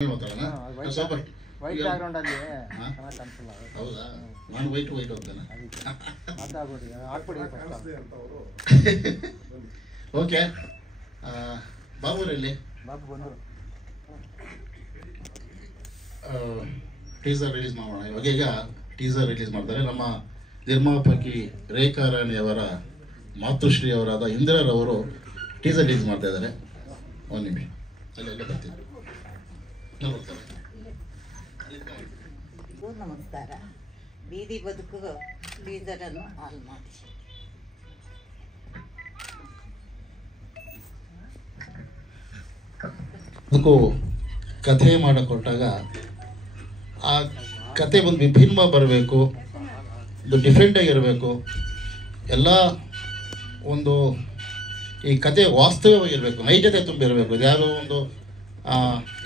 White background ಅಲ್ಲಿ ಕಾಣಿಸಲ್ಲ. ಹೌದಾ? ನಾನು ವೈಟ್ ಹೋಗ್ತೇನೆ. ಓಕೆ, ಬಾಬುರಲ್ಲಿ ಬಾಬು ಬಂದರು ಟೀಸರ್ ರಿಲೀಸ್ ಮಾಡೋಣ. ಈಗ ಟೀಸರ್ ರಿಲೀಸ್ ಮಾಡ್ತಾರೆ. ನಮ್ಮ ನಿರ್ಮಾಪಕಿ ರೇಖಾ ರಾಣಿಯವರ ಮಾತೃಶ್ರೀ ಅವರಾದ ಇಂದಿರಾರವರು ಟೀಸರ್ ರಿಲೀಸ್ ಮಾಡ್ತಾ ಇದ್ದಾರೆ. ಒಂದು ನಿಮಿಷ ಅಲ್ಲೆಲ್ಲ ಬರ್ತಿದ್ರು. ನಮಸ್ಕಾರ. ಬೀದಿ ಬದುಕು ಟೀಸರನ್ನು ಆನ್ ಮಾಡಿ. ಅದಕ್ಕೂ ಕಥೆ ಮಾಡಿಕೊಟ್ಟಾಗ ಆ ಕತೆ ಒಂದು ವಿಭಿನ್ನ ಬರಬೇಕು, ಇದು ಡಿಫ್ರೆಂಟಾಗಿರಬೇಕು. ಎಲ್ಲ ಒಂದು ಈ ಕತೆ ವಾಸ್ತವವಾಗಿರಬೇಕು, ನೈಜತೆ ತುಂಬಿರಬೇಕು. ಇದು ಯಾವುದೋ ಒಂದು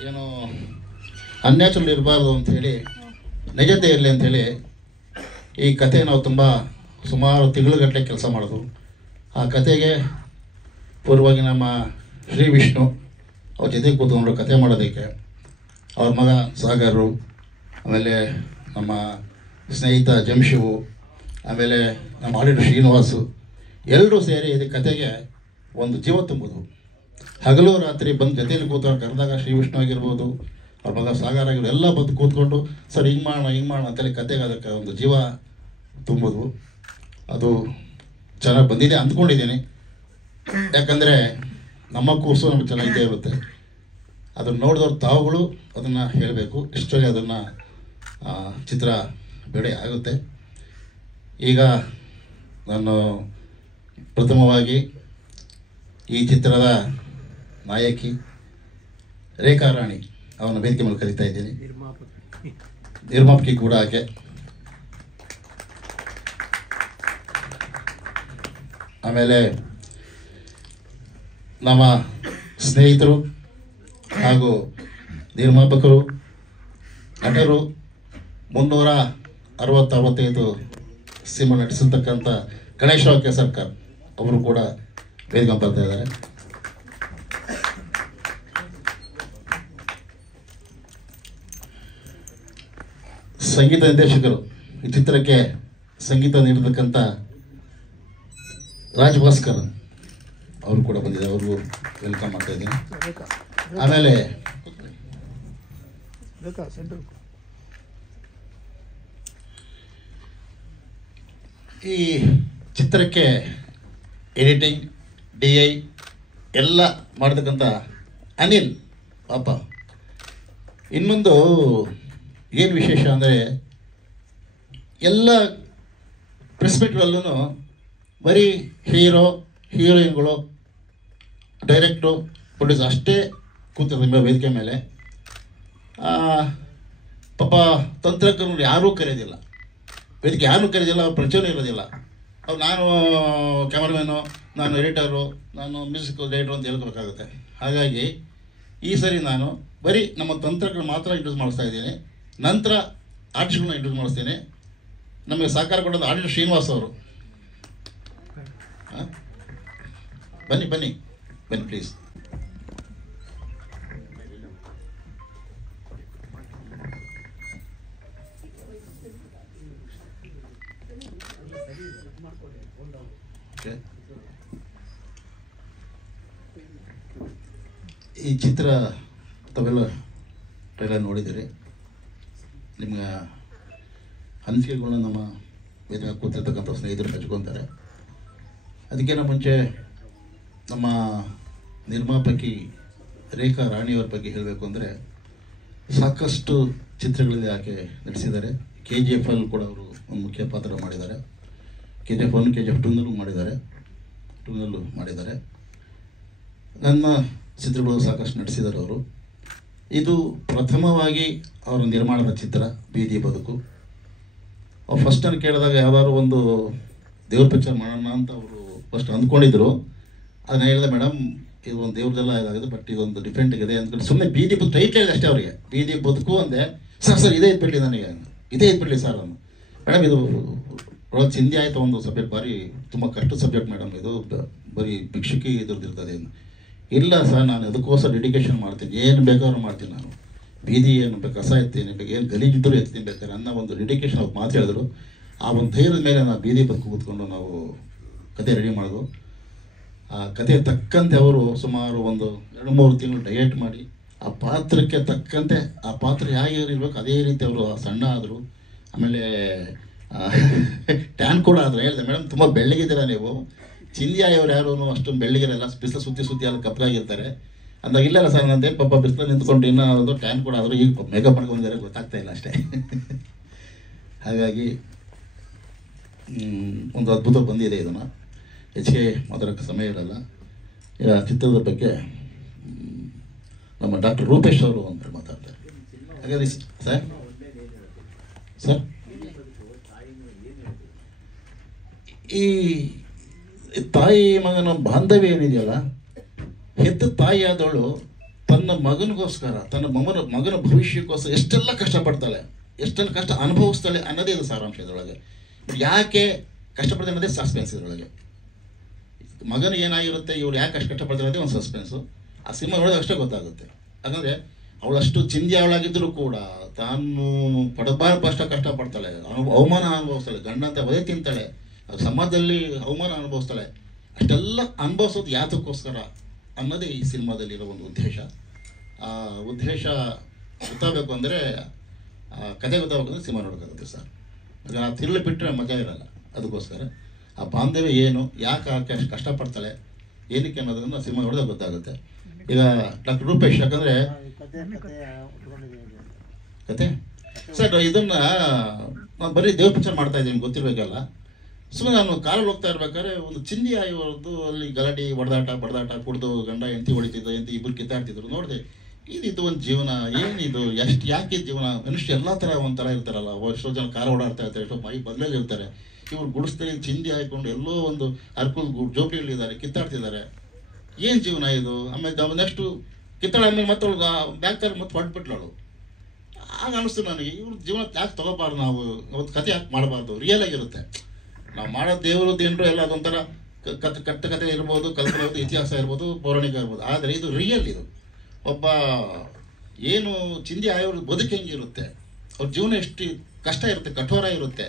ಏನು ಅನ್ಯಾಚುರಲ್ ಇರಬಾರ್ದು ಅಂಥೇಳಿ, ನೈಜತೆ ಇರಲಿ ಅಂಥೇಳಿ ಈ ಕತೆ ನಾವು ತುಂಬ ಸುಮಾರು ತಿಂಗಳುಗಟ್ಟಲೆ ಕೆಲಸ ಮಾಡೋದು. ಆ ಕತೆಗೆ ಪೂರ್ವವಾಗಿ ನಮ್ಮ ಶ್ರೀ ವಿಷ್ಣು ಅವ್ರ ಜೊತೆ ಕೂತ್ಕೊಂಡ್ರು ಕತೆ ಮಾಡೋದಕ್ಕೆ. ಅವ್ರ ಮಗ ಸಾಗರು, ಆಮೇಲೆ ನಮ್ಮ ಸ್ನೇಹಿತ ಜಂಶಿವು, ಆಮೇಲೆ ನಮ್ಮ ಆಡಿಟರ್ ಶ್ರೀನಿವಾಸು, ಎಲ್ಲರೂ ಸೇರಿ ಇದು ಕತೆಗೆ ಒಂದು ಜೀವ ತುಂಬೋದು. ಹಗಲು ರಾತ್ರಿ ಬಂದು ಜೊತೆಯಲ್ಲಿ ಕೂತ್ಕೊಂಡು ಕರೆದಾಗ ಶ್ರೀ ವಿಷ್ಣು ಆಗಿರ್ಬೋದು, ಅವ್ರ ಮಗ ಸಾಗರ ಆಗಿರ್ಬೋದು, ಎಲ್ಲ ಬಂದು ಕೂತ್ಕೊಂಡು ಸರ್ ಹಿಂಗೆ ಮಾಡೋಣ ಅಂತೇಳಿ ಕತೆಗೆ ಅದಕ್ಕೆ ಒಂದು ಜೀವ ತುಂಬೋದು. ಅದು ಚೆನ್ನಾಗಿ ಬಂದಿದೆ ಅಂದ್ಕೊಂಡಿದ್ದೀನಿ. ಯಾಕಂದರೆ ನಮ್ಮ ಕೂಸು ನಮಗೆ ಚೆನ್ನಾಗಿದ್ದೇ ಇರುತ್ತೆ. ಅದನ್ನು ನೋಡಿದವ್ರು ತಾವುಗಳು ಅದನ್ನು ಹೇಳಬೇಕು. ಇಷ್ಟೊಂದು ಅದನ್ನು ಚಿತ್ರ ಬೆಳೆ ಆಗುತ್ತೆ. ಈಗ ನಾನು ಪ್ರಥಮವಾಗಿ ಈ ಚಿತ್ರದ ನಾಯಕಿ ರೇಖಾ ರಾಣಿ ಅವನ ವೇದಿಕೆ ಮೇಲೆ ಕರೀತಾ ಇದ್ದೀನಿ. ನಿರ್ಮಾಪಕಿ ಕೂಡ ಆಕೆ. ಆಮೇಲೆ ನಮ್ಮ ಸ್ನೇಹಿತರು ಹಾಗೂ ನಿರ್ಮಾಪಕರು, ನಟರು, 365 ಸಿನಿಮಾ ನಟಿಸಿರ್ತಕ್ಕಂಥ ಗಣೇಶರಾವ್ ಕೇಸರ್ಕರ್ ಅವರು ಕೂಡ ವೇದಿಕೆ ಬರ್ತಾ ಇದ್ದಾರೆ. ಸಂಗೀತ ನಿರ್ದೇಶಕರು, ಈ ಚಿತ್ರಕ್ಕೆ ಸಂಗೀತ ನೀಡಿರ್ತಕ್ಕಂಥ ರಾಜ್ ಭಾಸ್ಕರ್ ಅವರು ಕೂಡ ಬಂದಿದ್ದಾರೆ. ಅವ್ರಿಗೂ ವೆಲ್ಕಮ್ ಮಾಡ್ತಾ ಇದ್ದೀನಿ. ಆಮೇಲೆ ಈ ಚಿತ್ರಕ್ಕೆ ಎಡಿಟಿಂಗ್, DI ಎಲ್ಲ ಮಾಡತಕ್ಕಂಥ ಅನಿಲ್ ಪಾಪ. ಇನ್ನೊಂದು ಏನು ವಿಶೇಷ ಅಂದರೆ ಎಲ್ಲ ಪ್ರೆಸ್ ಮೀಟ್ಗಳಲ್ಲೂ ಬರೀ ಹೀರೋಯಿನ್ಗಳು, ಡೈರೆಕ್ಟ್ರು, ಪ್ರೊಡ್ಯೂಸರ್ ಅಷ್ಟೇ ಕೂತಿರ್ತಾರೆ ವೇದಿಕೆ ಮೇಲೆ. ಪಾಪ ತಂತ್ರಜ್ಞರು ಯಾರೂ ಕರೆಯೋದಿಲ್ಲ, ವೇದಿಕೆ ಯಾರೂ ಕರೆಯೋದಿಲ್ಲ, ಅವ್ರ ಪರಿಚಯನೂ ಇರೋದಿಲ್ಲ. ಅವ್ರು ನಾನು ಕ್ಯಾಮ್ರಾಮ್ಯಾನು, ನಾನು ಎಡಿಟರು, ನಾನು ಮ್ಯೂಸಿಕ್ ಡೈರೆಕ್ಟ್ರು ಅಂತ ಹೇಳ್ಕೋಬೇಕಾಗುತ್ತೆ. ಹಾಗಾಗಿ ಈ ಸರಿ ನಾನು ಬರೀ ನಮ್ಮ ತಂತ್ರಜ್ಞರು ಮಾತ್ರ ಇಂಟ್ರೊಡ್ಯೂಸ್ ಮಾಡಿಸ್ತಾ ಇದ್ದೀನಿ. ನಂತರ ಆರ್ಟಿಸ್ಟ್ಗಳನ್ನ ಇಂಟ್ರೊಡ್ಯೂಸ್ ಮಾಡಿಸ್ತೀನಿ. ನಮಗೆ ಸಹಕಾರ ಕೊಡೋದು ಆಡಿಟರ್ ಶ್ರೀನಿವಾಸ್ ಅವರು. ಬನ್ನಿ ಬನ್ನಿ ಬನ್ನಿ ಪ್ಲೀಸ್. ಈ ಚಿತ್ರ ತಾವೆಲ್ಲ ಟ್ರೈಲರ್ ನೋಡಿದ್ದೀರಿ. ನಿಮ್ಗೆ ಅನಿಸಿಕೆಗಳನ್ನ ನಮ್ಮ ವೇದಿಕೆ ಕೂತಿರ್ತಕ್ಕಂಥ ಸ್ನೇಹಿತರು ಹಂಚ್ಕೊತಾರೆ. ಅದಕ್ಕಿಂತ ಮುಂಚೆ ನಮ್ಮ ನಿರ್ಮಾಪಕಿ ರೇಖಾ ರಾಣಿಯವರ ಬಗ್ಗೆ ಹೇಳಬೇಕು ಅಂದರೆ, ಸಾಕಷ್ಟು ಚಿತ್ರಗಳಲ್ಲಿ ಆಕೆ ನಟಿಸಿದ್ದಾರೆ. KGF ಅಲ್ಲಿ ಕೂಡ ಅವರು ಒಂದು ಮುಖ್ಯ ಪಾತ್ರ ಮಾಡಿದ್ದಾರೆ. KGF 1, KGF 2ನಲ್ಲೂ ಮಾಡಿದ್ದಾರೆ. ನನ್ನ ಚಿತ್ರಗಳು ಸಾಕಷ್ಟು ನಟಿಸಿದ್ದಾರೆ ಅವರು. ಇದು ಪ್ರಥಮವಾಗಿ ಅವರ ನಿರ್ಮಾಣದ ಚಿತ್ರ ಬೀದಿ ಬದುಕು. ಅವ್ರು ಫಸ್ಟ್ ನಾನು ಕೇಳಿದಾಗ ಯಾವ್ದಾದ್ರು ಒಂದು ದೇವ್ರ ಪಿಕ್ಚರ್ ಮಾಡೋಣ ಅಂತ ಅವರು ಫಸ್ಟ್ ಅಂದ್ಕೊಂಡಿದ್ರು. ಅದನ್ನ ಹೇಳಿದೆ, ಮೇಡಮ್ ಇದು ಒಂದು ದೇವ್ರದೆಲ್ಲ ಇದಾಗಿದೆ, ಬಟ್ ಇದೊಂದು ಡಿಫ್ರೆಂಟ್ ಇದೆ ಅಂದ್ಕೊಂಡು ಸುಮ್ಮನೆ ಬೀದಿ ಬದುಕು ಟೈಟ್ ಹೇಳಿದೆ ಅಷ್ಟೇ ಅವರಿಗೆ. ಬೀದಿ ಬದುಕು ಅಂದೆ. ಸರ್ ಇದೇ ಇದ್ಬಿಡಲಿ, ನನಗೆ ಇದೇ ಇದ್ಬಿಡಲಿ ಸರ್ ಅಂದು. ಮೇಡಮ್ ಇದು ಒಳಗೆ ಚಿಂದಿ ಆಯಿತು, ಒಂದು ಸಬ್ಜೆಕ್ಟ್ ಭಾರಿ ತುಂಬ ಕಷ್ಟ ಸಬ್ಜೆಕ್ಟ್ ಮೇಡಮ್, ಇದು ಬರೀ ಭಿಕ್ಷುಕಿ ಇದ್ರದ್ದು ಇರ್ತದೆ. ಇಲ್ಲ ಸರ್, ನಾನು ಅದಕ್ಕೋಸ್ಕರ ಡೆಡಿಕೇಶನ್ ಮಾಡ್ತೀನಿ, ಏನು ಬೇಕಾದ್ರೂ ಮಾಡ್ತೀನಿ ನಾನು. ಬೀದಿ ಏನು ಬೇಕು ಕಸ ಎತ್ತೀನಿ ಬೇಕು ಏನು ಗಲೀಜಿದ್ದರೂ ಎತ್ತೀನಿ ಬೇಕಾದ್ರೆ ಅನ್ನೋ ಒಂದು ಡೆಡಿಕೇಶನ್ ಅವ್ರು ಮಾತು ಹೇಳಿದ್ರು. ಆ ಒಂದು ಧೈರ್ಯದ ಮೇಲೆ ನಾವು ಬೀದಿ ಬದುಕು ಕೂತ್ಕೊಂಡು ನಾವು ಕತೆ ರೆಡಿ ಮಾಡೋದು. ಆ ಕತೆ ತಕ್ಕಂತೆ ಅವರು ಸುಮಾರು ಒಂದು 2-3 ತಿಂಗಳು ಡಯಟ್ ಮಾಡಿ ಆ ಪಾತ್ರಕ್ಕೆ ತಕ್ಕಂತೆ ಆ ಪಾತ್ರ ಹೇಗೆ ಇರಬೇಕು ಅದೇ ರೀತಿ ಅವರು ಸಣ್ಣ ಆದರು. ಆಮೇಲೆ ಟ್ಯಾನ್ ಕೂಡ ಆದರು. ಹೇಳಿದೆ, ಮೇಡಮ್ ತುಂಬ ಬೆಳ್ಳಗಿದ್ದೀರಾ ನೀವು, ಚಿಂದಿಯಾಯವ್ರು ಯಾರು ಅಷ್ಟೊಂದು ಬೆಳ್ಳಗಿರಲ್ಲ, ಬಿಸಿಲು ಸುತ್ತಿ ಎಲ್ಲ ಕಪ್ಪಲಾಗಿರ್ತಾರೆ ಅಂದಾಗ. ಇಲ್ಲ ಸರ್ ನಂದೇ ಪಾಪ ಬಿಸಿಲು ನಿಂತ್ಕೊಂಡು ಇನ್ನೂ ಟ್ಯಾನ್ ಕೂಡ ಆದರೂ ಈಗ ಮೇಕಪ್ ಮಾಡ್ಕೊಂಡಿದ್ದಾರೆ ಗೊತ್ತಾಗ್ತಾ ಇಲ್ಲ ಅಷ್ಟೇ. ಹಾಗಾಗಿ ಒಂದು ಅದ್ಭುತ ಬಂದಿದೆ. ಇದನ್ನು ಹೆಚ್ಚಿಗೆ ಮಾತಾಡೋಕ್ಕೆ ಸಮಯ ಇರಲ್ಲ. ಈಗ ಚಿತ್ರದ ಬಗ್ಗೆ ನಮ್ಮ ಡಾಕ್ಟರ್ ರೂಪೇಶ್ ಅವರು ಅಂತ ಮಾತಾಡ್ತಾರೆ. ಹಾಗಾದ್ರೆ ಸರ್ ಈ ತಾಯಿ ಮಗನ ಬಾಂಧವ್ಯ ಏನಿದೆಯಲ್ಲ, ಹೆತ್ತ ತಾಯಿಯಾದವಳು ತನ್ನ ಮಗನಿಗೋಸ್ಕರ ತನ್ನ ಮಗನ ಭವಿಷ್ಯಕ್ಕೋಸ್ಕರ ಎಷ್ಟೆಲ್ಲ ಕಷ್ಟಪಡ್ತಾಳೆ, ಎಷ್ಟೆಲ್ಲ ಕಷ್ಟ ಅನುಭವಿಸ್ತಾಳೆ ಅನ್ನೋದೇ ಇದು ಸಾರಾಂಶ. ಇದರೊಳಗೆ ಯಾಕೆ ಕಷ್ಟಪಡ್ತಾಳೆ ಅನ್ನೋದೇ ಸಸ್ಪೆನ್ಸ್. ಇದರೊಳಗೆ ಮಗನಿಗೆ ಏನಾಗಿರುತ್ತೆ, ಇವ್ರು ಯಾಕೆ ಅಷ್ಟು ಕಷ್ಟಪಡ್ತಾರೆ ಅನ್ನೋದೇ ಒಂದು ಸಸ್ಪೆನ್ಸು. ಆ ಸಿನಿಮಾ ನೋಡಿದಾಗ ಅಷ್ಟೇ ಗೊತ್ತಾಗುತ್ತೆ. ಯಾಕಂದರೆ ಅವಳಷ್ಟು ಚಿಂದಿ ಅವಳಾಗಿದ್ದರೂ ಕೂಡ ತಾನು ಪಡಬಾರ್ದು ಅಷ್ಟ ಕಷ್ಟಪಡ್ತಾಳೆ, ಅವಮಾನ ಅನುಭವಿಸ್ತಾಳೆ, ಗಂಡ ಅಂತ ಒದೆ ತಿಂತಾಳೆ, ಸಮಾಜದಲ್ಲಿ ಅವಮಾನ ಅನುಭವಿಸ್ತಾಳೆ. ಅಷ್ಟೆಲ್ಲ ಅನುಭವಿಸೋದು ಯಾತಕ್ಕೋಸ್ಕರ ಅನ್ನೋದೇ ಈ ಸಿನಿಮಾದಲ್ಲಿರೋ ಒಂದು ಉದ್ದೇಶ. ಆ ಉದ್ದೇಶ ಗೊತ್ತಾಗಬೇಕು ಅಂದರೆ, ಕತೆ ಗೊತ್ತಾಗಬೇಕಂದ್ರೆ ಸಿನಿಮಾ ನೋಡೋಕ್ಕಾಗುತ್ತೆ ಸರ್. ಆಗ ಆ ತಿರುಳು ಬಿಟ್ಟರೆ ಮಜಾ ಇರಲ್ಲ. ಅದಕ್ಕೋಸ್ಕರ ಆ ಬಾಂಧವ್ಯ ಏನು, ಯಾಕೆ ಆಕೆ ಅಷ್ಟು ಕಷ್ಟಪಡ್ತಾಳೆ, ಏನಕ್ಕೆ ಅನ್ನೋದನ್ನು ಸಿನಿಮಾ ನೋಡಿದಾಗ ಗೊತ್ತಾಗುತ್ತೆ. ಈಗ ಡಾಕ್ಟರ್ ರೂಪೇಶ್, ಯಾಕಂದರೆ ಕತೆ ಸರ್ ಇದನ್ನು ನಾನು ಬರೀ ದೇವ್ರ ಪಿಕ್ಚರ್ ಮಾಡ್ತಾಯಿದ್ದೀನಿ ಗೊತ್ತಿರಬೇಕಲ್ಲ. ಸುಮ್ಮನೆ ನಾನು ಕಾರಲ್ಲಿ ಹೋಗ್ತಾ ಇರ್ಬೇಕಾದ್ರೆ ಒಂದು ಚಿಂದಿ ಆಯೋರ್ದು ಅಲ್ಲಿ ಗಲಾಟೆ ಬಡದಾಟ ಕುಡಿದು ಗಂಡ ಹೆಂಡತಿ ಹೊಡಿತಿದ್ದ ಇಬ್ಬರು ಕಿತ್ತಾಡ್ತಿದ್ರು. ನೋಡಿದೆ, ಇದು ಒಂದು ಜೀವನ ಏನಿದು, ಯಾಕೆ ಜೀವನ? ಮನುಷ್ಯ ಎಲ್ಲ ಥರ ಒಂಥರ ಇರ್ತಾರಲ್ಲ. ಎಷ್ಟೋ ಜನ ಕಾರ ಓಡಾಡ್ತಾ ಇರ್ತಾರೆ, ಎಷ್ಟೋ ಮೈ ಬದಲಲ್ಲಿ ಇರ್ತಾರೆ. ಇವ್ರು ಗುಡಿಸ್ತಾರೆ ಚಿಂದಿ ಹಾಕೊಂಡು ಎಲ್ಲೋ ಒಂದು ಅರ್ಕಲ್ ಜೋಬಳಿಗಳಿದ್ದಾರೆ, ಕಿತ್ತಾಡ್ತಿದ್ದಾರೆ. ಏನು ಜೀವನ ಇದು? ಆಮೇಲೆ ನೆಕ್ಸ್ಟು ಕಿತ್ತಾಳ ಆಮೇಲೆ ಮತ್ತೆ ಅವ್ಳು ಬ್ಯಾಗ್ ತರ ಮತ್ತೆ ಹೊಡ್ಬಿಟ್ಲಳು. ಆಗ ಅನಿಸ್ತು ನನಗೆ, ಇವ್ರ ಜೀವನ ಯಾಕೆ ತೊಗೋಬಾರ್ದು, ನಾವು ಒಂದು ಕತೆ ಯಾಕೆ ಮಾಡಬಾರ್ದು? ರಿಯಲ್ ಆಗಿರುತ್ತೆ. ನಾವು ಮಾಡೋ ದೇವರು ದೇನರು ಎಲ್ಲ ಅದೊಂಥರ ಕತೆ ಇರ್ಬೋದು, ಕಲ್ಪನೆ ಇರ್ಬೋದು, ಇತಿಹಾಸ ಇರ್ಬೋದು, ಪೌರಾಣಿಕ ಇರ್ಬೋದು. ಆದರೆ ಇದು ರಿಯಲ್. ಇದು ಒಬ್ಬ ಏನು ಚಿಂದಿ ಆಯೋರು ಬದುಕು ಹೆಂಗಿರುತ್ತೆ, ಅವ್ರ ಜೀವನ ಎಷ್ಟು ಕಷ್ಟ ಇರುತ್ತೆ, ಕಠೋರ ಇರುತ್ತೆ,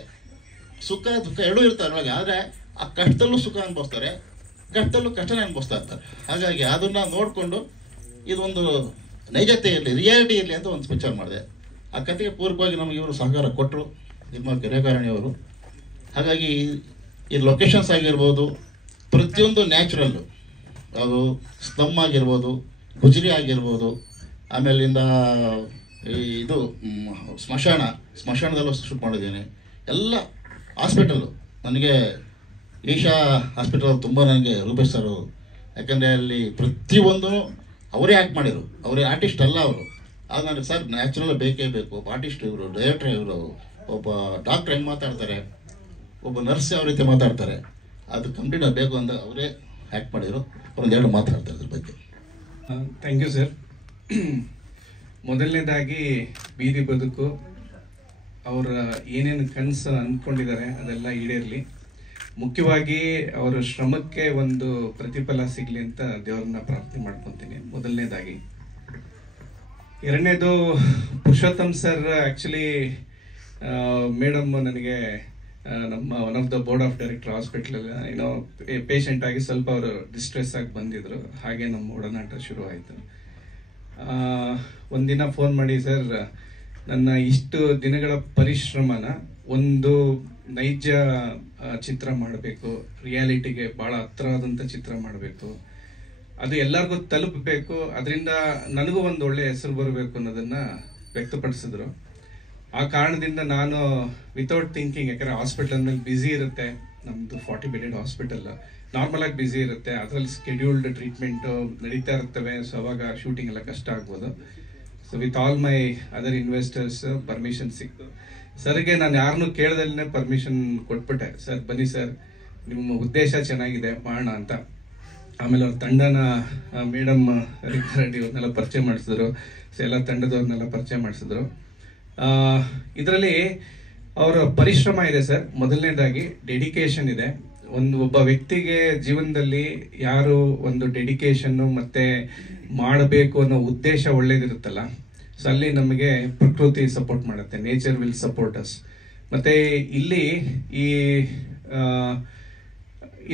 ಸುಖ ದುಃಖ ಎರಡೂ ಇರ್ತಾರೆ ಒಳಗೆ. ಆದರೆ ಆ ಕಷ್ಟದಲ್ಲೂ ಸುಖ ಅನುಭವಿಸ್ತಾರೆ, ಕಷ್ಟದಲ್ಲೂ ಕಷ್ಟನೇ ಅನುಭವಿಸ್ತಾ ಇರ್ತಾರೆ. ಹಾಗಾಗಿ ಅದನ್ನು ನೋಡಿಕೊಂಡು ಇದೊಂದು ನೈಜತೆ ಇರಲಿ, ರಿಯಾಲಿಟಿ ಇರಲಿ ಅಂತ ಒಂದು ಪಿಕ್ಚರ್ ಮಾಡಿದೆ. ಆ ಕತೆಗೆ ಪೂರ್ವಕವಾಗಿ ನಮಗೆ ಇವರು ಸಹಕಾರ ಕೊಟ್ಟರು, ನಿರ್ಮಾಣ ಕೆರೆಕಾರಣಿಯವರು. ಹಾಗಾಗಿ ಈ ಲೊಕೇಶನ್ಸ್ ಆಗಿರ್ಬೋದು, ಪ್ರತಿಯೊಂದು ನ್ಯಾಚುರಲ್ಲು, ಅದು ಸ್ತಂಭ ಆಗಿರ್ಬೋದು, ಗುಜರಿ ಆಗಿರ್ಬೋದು, ಆಮೇಲಿಂದ ಇದು ಸ್ಮಶಾನದಲ್ಲೂ ಶೂಟ್ ಮಾಡಿದ್ದೀನಿ. ಎಲ್ಲ ಹಾಸ್ಪಿಟಲ್ಲು ನನಗೆ ಈಶಾ ಹಾಸ್ಪಿಟಲ್ ತುಂಬ ನನಗೆ ರೂಪೇಶ್ ಸರ್, ಯಾಕಂದರೆ ಅಲ್ಲಿ ಪ್ರತಿಯೊಂದು ಅವರೇ ಆ್ಯಕ್ಟ್ ಮಾಡಿದರು. ಅವರೇ ಆರ್ಟಿಸ್ಟ್ ಅಲ್ಲ ಅವರು. ಆಗ ನನಗೆ ಸರ್ ನ್ಯಾಚುರಲ್ ಬೇಕೇ ಬೇಕು. ಒಬ್ಬ ಆರ್ಟಿಸ್ಟ್ ಇವರು, ಡೈರೆಕ್ಟ್ರ್ ಇವರು, ಒಬ್ಬ ಡಾಕ್ಟ್ರ್ ಹೆಂಗೆ ಮಾತಾಡ್ತಾರೆ, ಒಬ್ಬ ನರ್ಸ್ ಯಾವ ರೀತಿ ಮಾತಾಡ್ತಾರೆ, ಅದು ಕಂಪ್ಲೀಟ್ ಬೇಕು ಅಂತ ಅವರೇ ಆ್ಯಕ್ಟ್ ಮಾಡಿದರು. ಒಂದೆರಡು ಮಾತಾಡ್ತಾರೆ ಅದ್ರ ಬಗ್ಗೆ. Thank you sir. ಮೊದಲನೇದಾಗಿ ಬೀದಿ ಬದುಕು ಅವರ ಏನೇನು ಕನಸು ಅಂದ್ಕೊಂಡಿದ್ದಾರೆ ಅದೆಲ್ಲ ಈಡೇರಲಿ. ಮುಖ್ಯವಾಗಿ ಅವರ ಶ್ರಮಕ್ಕೆ ಒಂದು ಪ್ರತಿಫಲ ಸಿಗಲಿ ಅಂತ ದೇವರನ್ನ ಪ್ರಾರ್ಥನೆ ಮಾಡ್ಕೊತೀನಿ ಮೊದಲನೇದಾಗಿ. ಎರಡನೇದು, ಪುರುಷೋತ್ತಮ್ ಸರ್ ಆ್ಯಕ್ಚುಲಿ ಮೇಡಮ್ ನನಗೆ ನಮ್ಮ one of the board of director ಹಾಸ್ಪಿಟ್ಲಲ್ಲಿ ಏನೋ ಪೇಷಂಟ್ ಆಗಿ ಸ್ವಲ್ಪ ಅವರು ಡಿಸ್ಟ್ರೆಸ್ ಆಗಿ ಬಂದಿದ್ರು. ಹಾಗೆ ನಮ್ಮ ಒಡನಾಟ ಶುರು ಆಯಿತು. ಒಂದಿನ ಫೋನ್ ಮಾಡಿ, ಸರ್ ನನ್ನ ಇಷ್ಟು ದಿನಗಳ ಪರಿಶ್ರಮನ ಒಂದು ನೈಜ ಚಿತ್ರ ಮಾಡಬೇಕು, ರಿಯಾಲಿಟಿಗೆ ಭಾಳ ಹತ್ರ ಆದಂಥ ಚಿತ್ರ ಮಾಡಬೇಕು, ಅದು ಎಲ್ಲರಿಗೂ ತಲುಪಬೇಕು, ಅದರಿಂದ ನನಗೂ ಒಂದು ಒಳ್ಳೆಯ ಹೆಸರು ಬರಬೇಕು ಅನ್ನೋದನ್ನು ವ್ಯಕ್ತಪಡಿಸಿದ್ರು. ಆ ಕಾರಣದಿಂದ ನಾನು ವಿತೌಟ್ ಥಿಂಕಿಂಗ್, ಯಾಕಂದರೆ ಹಾಸ್ಪಿಟಲ್ ಮೇಲೆ ಬ್ಯುಸಿ ಇರುತ್ತೆ, ನಮ್ಮದು 40 ಬೆಡೆಡ್ ಹಾಸ್ಪಿಟಲ್, ನಾರ್ಮಲಾಗಿ ಬ್ಯುಸಿ ಇರುತ್ತೆ, ಅದರಲ್ಲಿ ಸ್ಕೆಡ್ಯೂಲ್ಡ್ ಟ್ರೀಟ್ಮೆಂಟು ನಡೀತಾ ಇರ್ತವೆ. ಸೊ ಅವಾಗ ಶೂಟಿಂಗ್ ಎಲ್ಲ ಕಷ್ಟ ಆಗ್ಬೋದು. So with all my other investors permission ಸಿಕ್ತು. ಸರ್ಗೆ ನಾನು ಯಾರನ್ನೂ ಕೇಳ್ದಲ್ಲೇ ಪರ್ಮಿಷನ್ ಕೊಟ್ಬಿಟ್ಟೆ. ಸರ್ ಬನ್ನಿ ಸರ್, ನಿಮ್ಮ ಉದ್ದೇಶ ಚೆನ್ನಾಗಿದೆ, ಮಾಡೋಣ ಅಂತ. ಆಮೇಲೆ ಅವ್ರ ತಂಡನ ಮೇಡಮ್ ರೆಡ್ಡಿ ಅವ್ರನ್ನೆಲ್ಲ ಪರಿಚಯ ಮಾಡಿಸಿದ್ರು. ಸೊ ಎಲ್ಲ ತಂಡದವ್ರನ್ನೆಲ್ಲ ಪರಿಚಯ ಮಾಡಿಸಿದ್ರು. ಇದರಲ್ಲಿ ಅವರ ಪರಿಶ್ರಮ ಇದೆ ಸರ್. ಮೊದಲನೇದಾಗಿ ಡೆಡಿಕೇಶನ್ ಇದೆ. ಒಬ್ಬ ವ್ಯಕ್ತಿಗೆ ಜೀವನದಲ್ಲಿ ಯಾರು ಒಂದು ಡೆಡಿಕೇಶನ್ನು ಮತ್ತು ಮಾಡಬೇಕು ಅನ್ನೋ ಉದ್ದೇಶ ಒಳ್ಳೇದಿರುತ್ತಲ್ಲ, ಸೊ ಅಲ್ಲಿ ನಮಗೆ ಪ್ರಕೃತಿ ಸಪೋರ್ಟ್ ಮಾಡುತ್ತೆ, ನೇಚರ್ ವಿಲ್ ಸಪೋರ್ಟ್ ಅಸ್. ಮತ್ತು ಇಲ್ಲಿ ಈ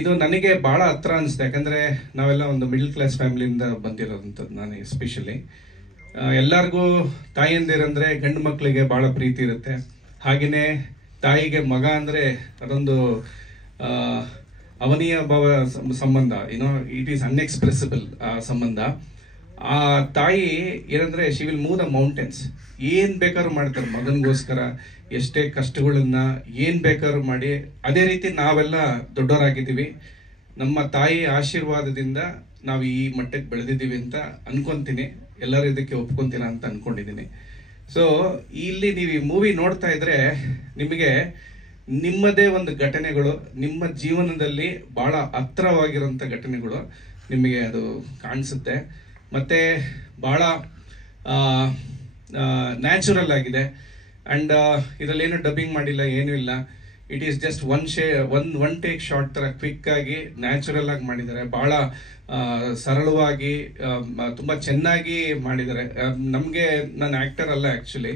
ಇದು ನನಗೆ ಭಾಳ ಹತ್ರ ಅನಿಸುತ್ತೆ, ಯಾಕಂದರೆ ನಾವೆಲ್ಲ ಒಂದು ಮಿಡಲ್ ಕ್ಲಾಸ್ ಫ್ಯಾಮಿಲಿಯಿಂದ ಬಂದಿರೋದಂಥದ್ದು. ನಾನು ಎಸ್ಪೆಷಲಿ ಎಲ್ಲರಿಗೂ ತಾಯಿಯಂದಿರಂದರೆ ಗಂಡು ಮಕ್ಕಳಿಗೆ ಭಾಳ ಪ್ರೀತಿ ಇರುತ್ತೆ. ಹಾಗೆಯೇ ತಾಯಿಗೆ ಮಗ ಅಂದರೆ ಅದೊಂದು ಅವನೀಯ ಭಾವ ಸಂಬಂಧ, ಇಟ್ ಈಸ್ ಅನ್ಎಕ್ಸ್ಪ್ರೆಸಿಬಲ್ ಸಂಬಂಧ. ಆ ತಾಯಿ ಏನಂದರೆ she will move the mountains. ಏನು ಬೇಕಾದ್ರೂ ಮಾಡ್ತಾರೆ ಮಗನಿಗೋಸ್ಕರ, ಎಷ್ಟೇ ಕಷ್ಟಗಳನ್ನ ಏನು ಬೇಕಾದ್ರೂ ಮಾಡಿ. ಅದೇ ರೀತಿ ನಾವೆಲ್ಲ ದೊಡ್ಡವರಾಗಿದ್ದೀವಿ. ನಮ್ಮ ತಾಯಿ ಆಶೀರ್ವಾದದಿಂದ ನಾವು ಈ ಮಟ್ಟಕ್ಕೆ ಬೆಳೆದಿದ್ದೀವಿ ಅಂತ ಅನ್ಕೊತೀನಿ. ಎಲ್ಲರೂ ಇದಕ್ಕೆ ಒಪ್ಕೊತೀರಾ ಅಂತ ಅನ್ಕೊಂಡಿದ್ದೀನಿ. ಸೊ ಇಲ್ಲಿ ನೀವು ಈ ಮೂವಿ ನೋಡ್ತಾ ಇದ್ರೆ ನಿಮಗೆ ನಿಮ್ಮದೇ ಒಂದು ಘಟನೆಗಳು, ನಿಮ್ಮ ಜೀವನದಲ್ಲಿ ಭಾಳ ಹತ್ರವಾಗಿರೋಂಥ ಘಟನೆಗಳು ನಿಮಗೆ ಅದು ಕಾಣಿಸುತ್ತೆ. ಮತ್ತು ಭಾಳ ನ್ಯಾಚುರಲ್ ಆಗಿದೆ. ಆ್ಯಂಡ್ ಇದರಲ್ಲೇನು ಡಬ್ಬಿಂಗ್ ಮಾಡಿಲ್ಲ, ಏನೂ ಇಲ್ಲ. It is just one take short ಥರ ಕ್ವಿಕ್ಕಾಗಿ ನ್ಯಾಚುರಲ್ ಆಗಿ ಮಾಡಿದ್ದಾರೆ. ಭಾಳ ಸರಳವಾಗಿ ತುಂಬ ಚೆನ್ನಾಗಿ ಮಾಡಿದ್ದಾರೆ. ನಮಗೆ, ನಾನು ಆ್ಯಕ್ಟರ್ ಅಲ್ಲ ಆ್ಯಕ್ಚುಲಿ.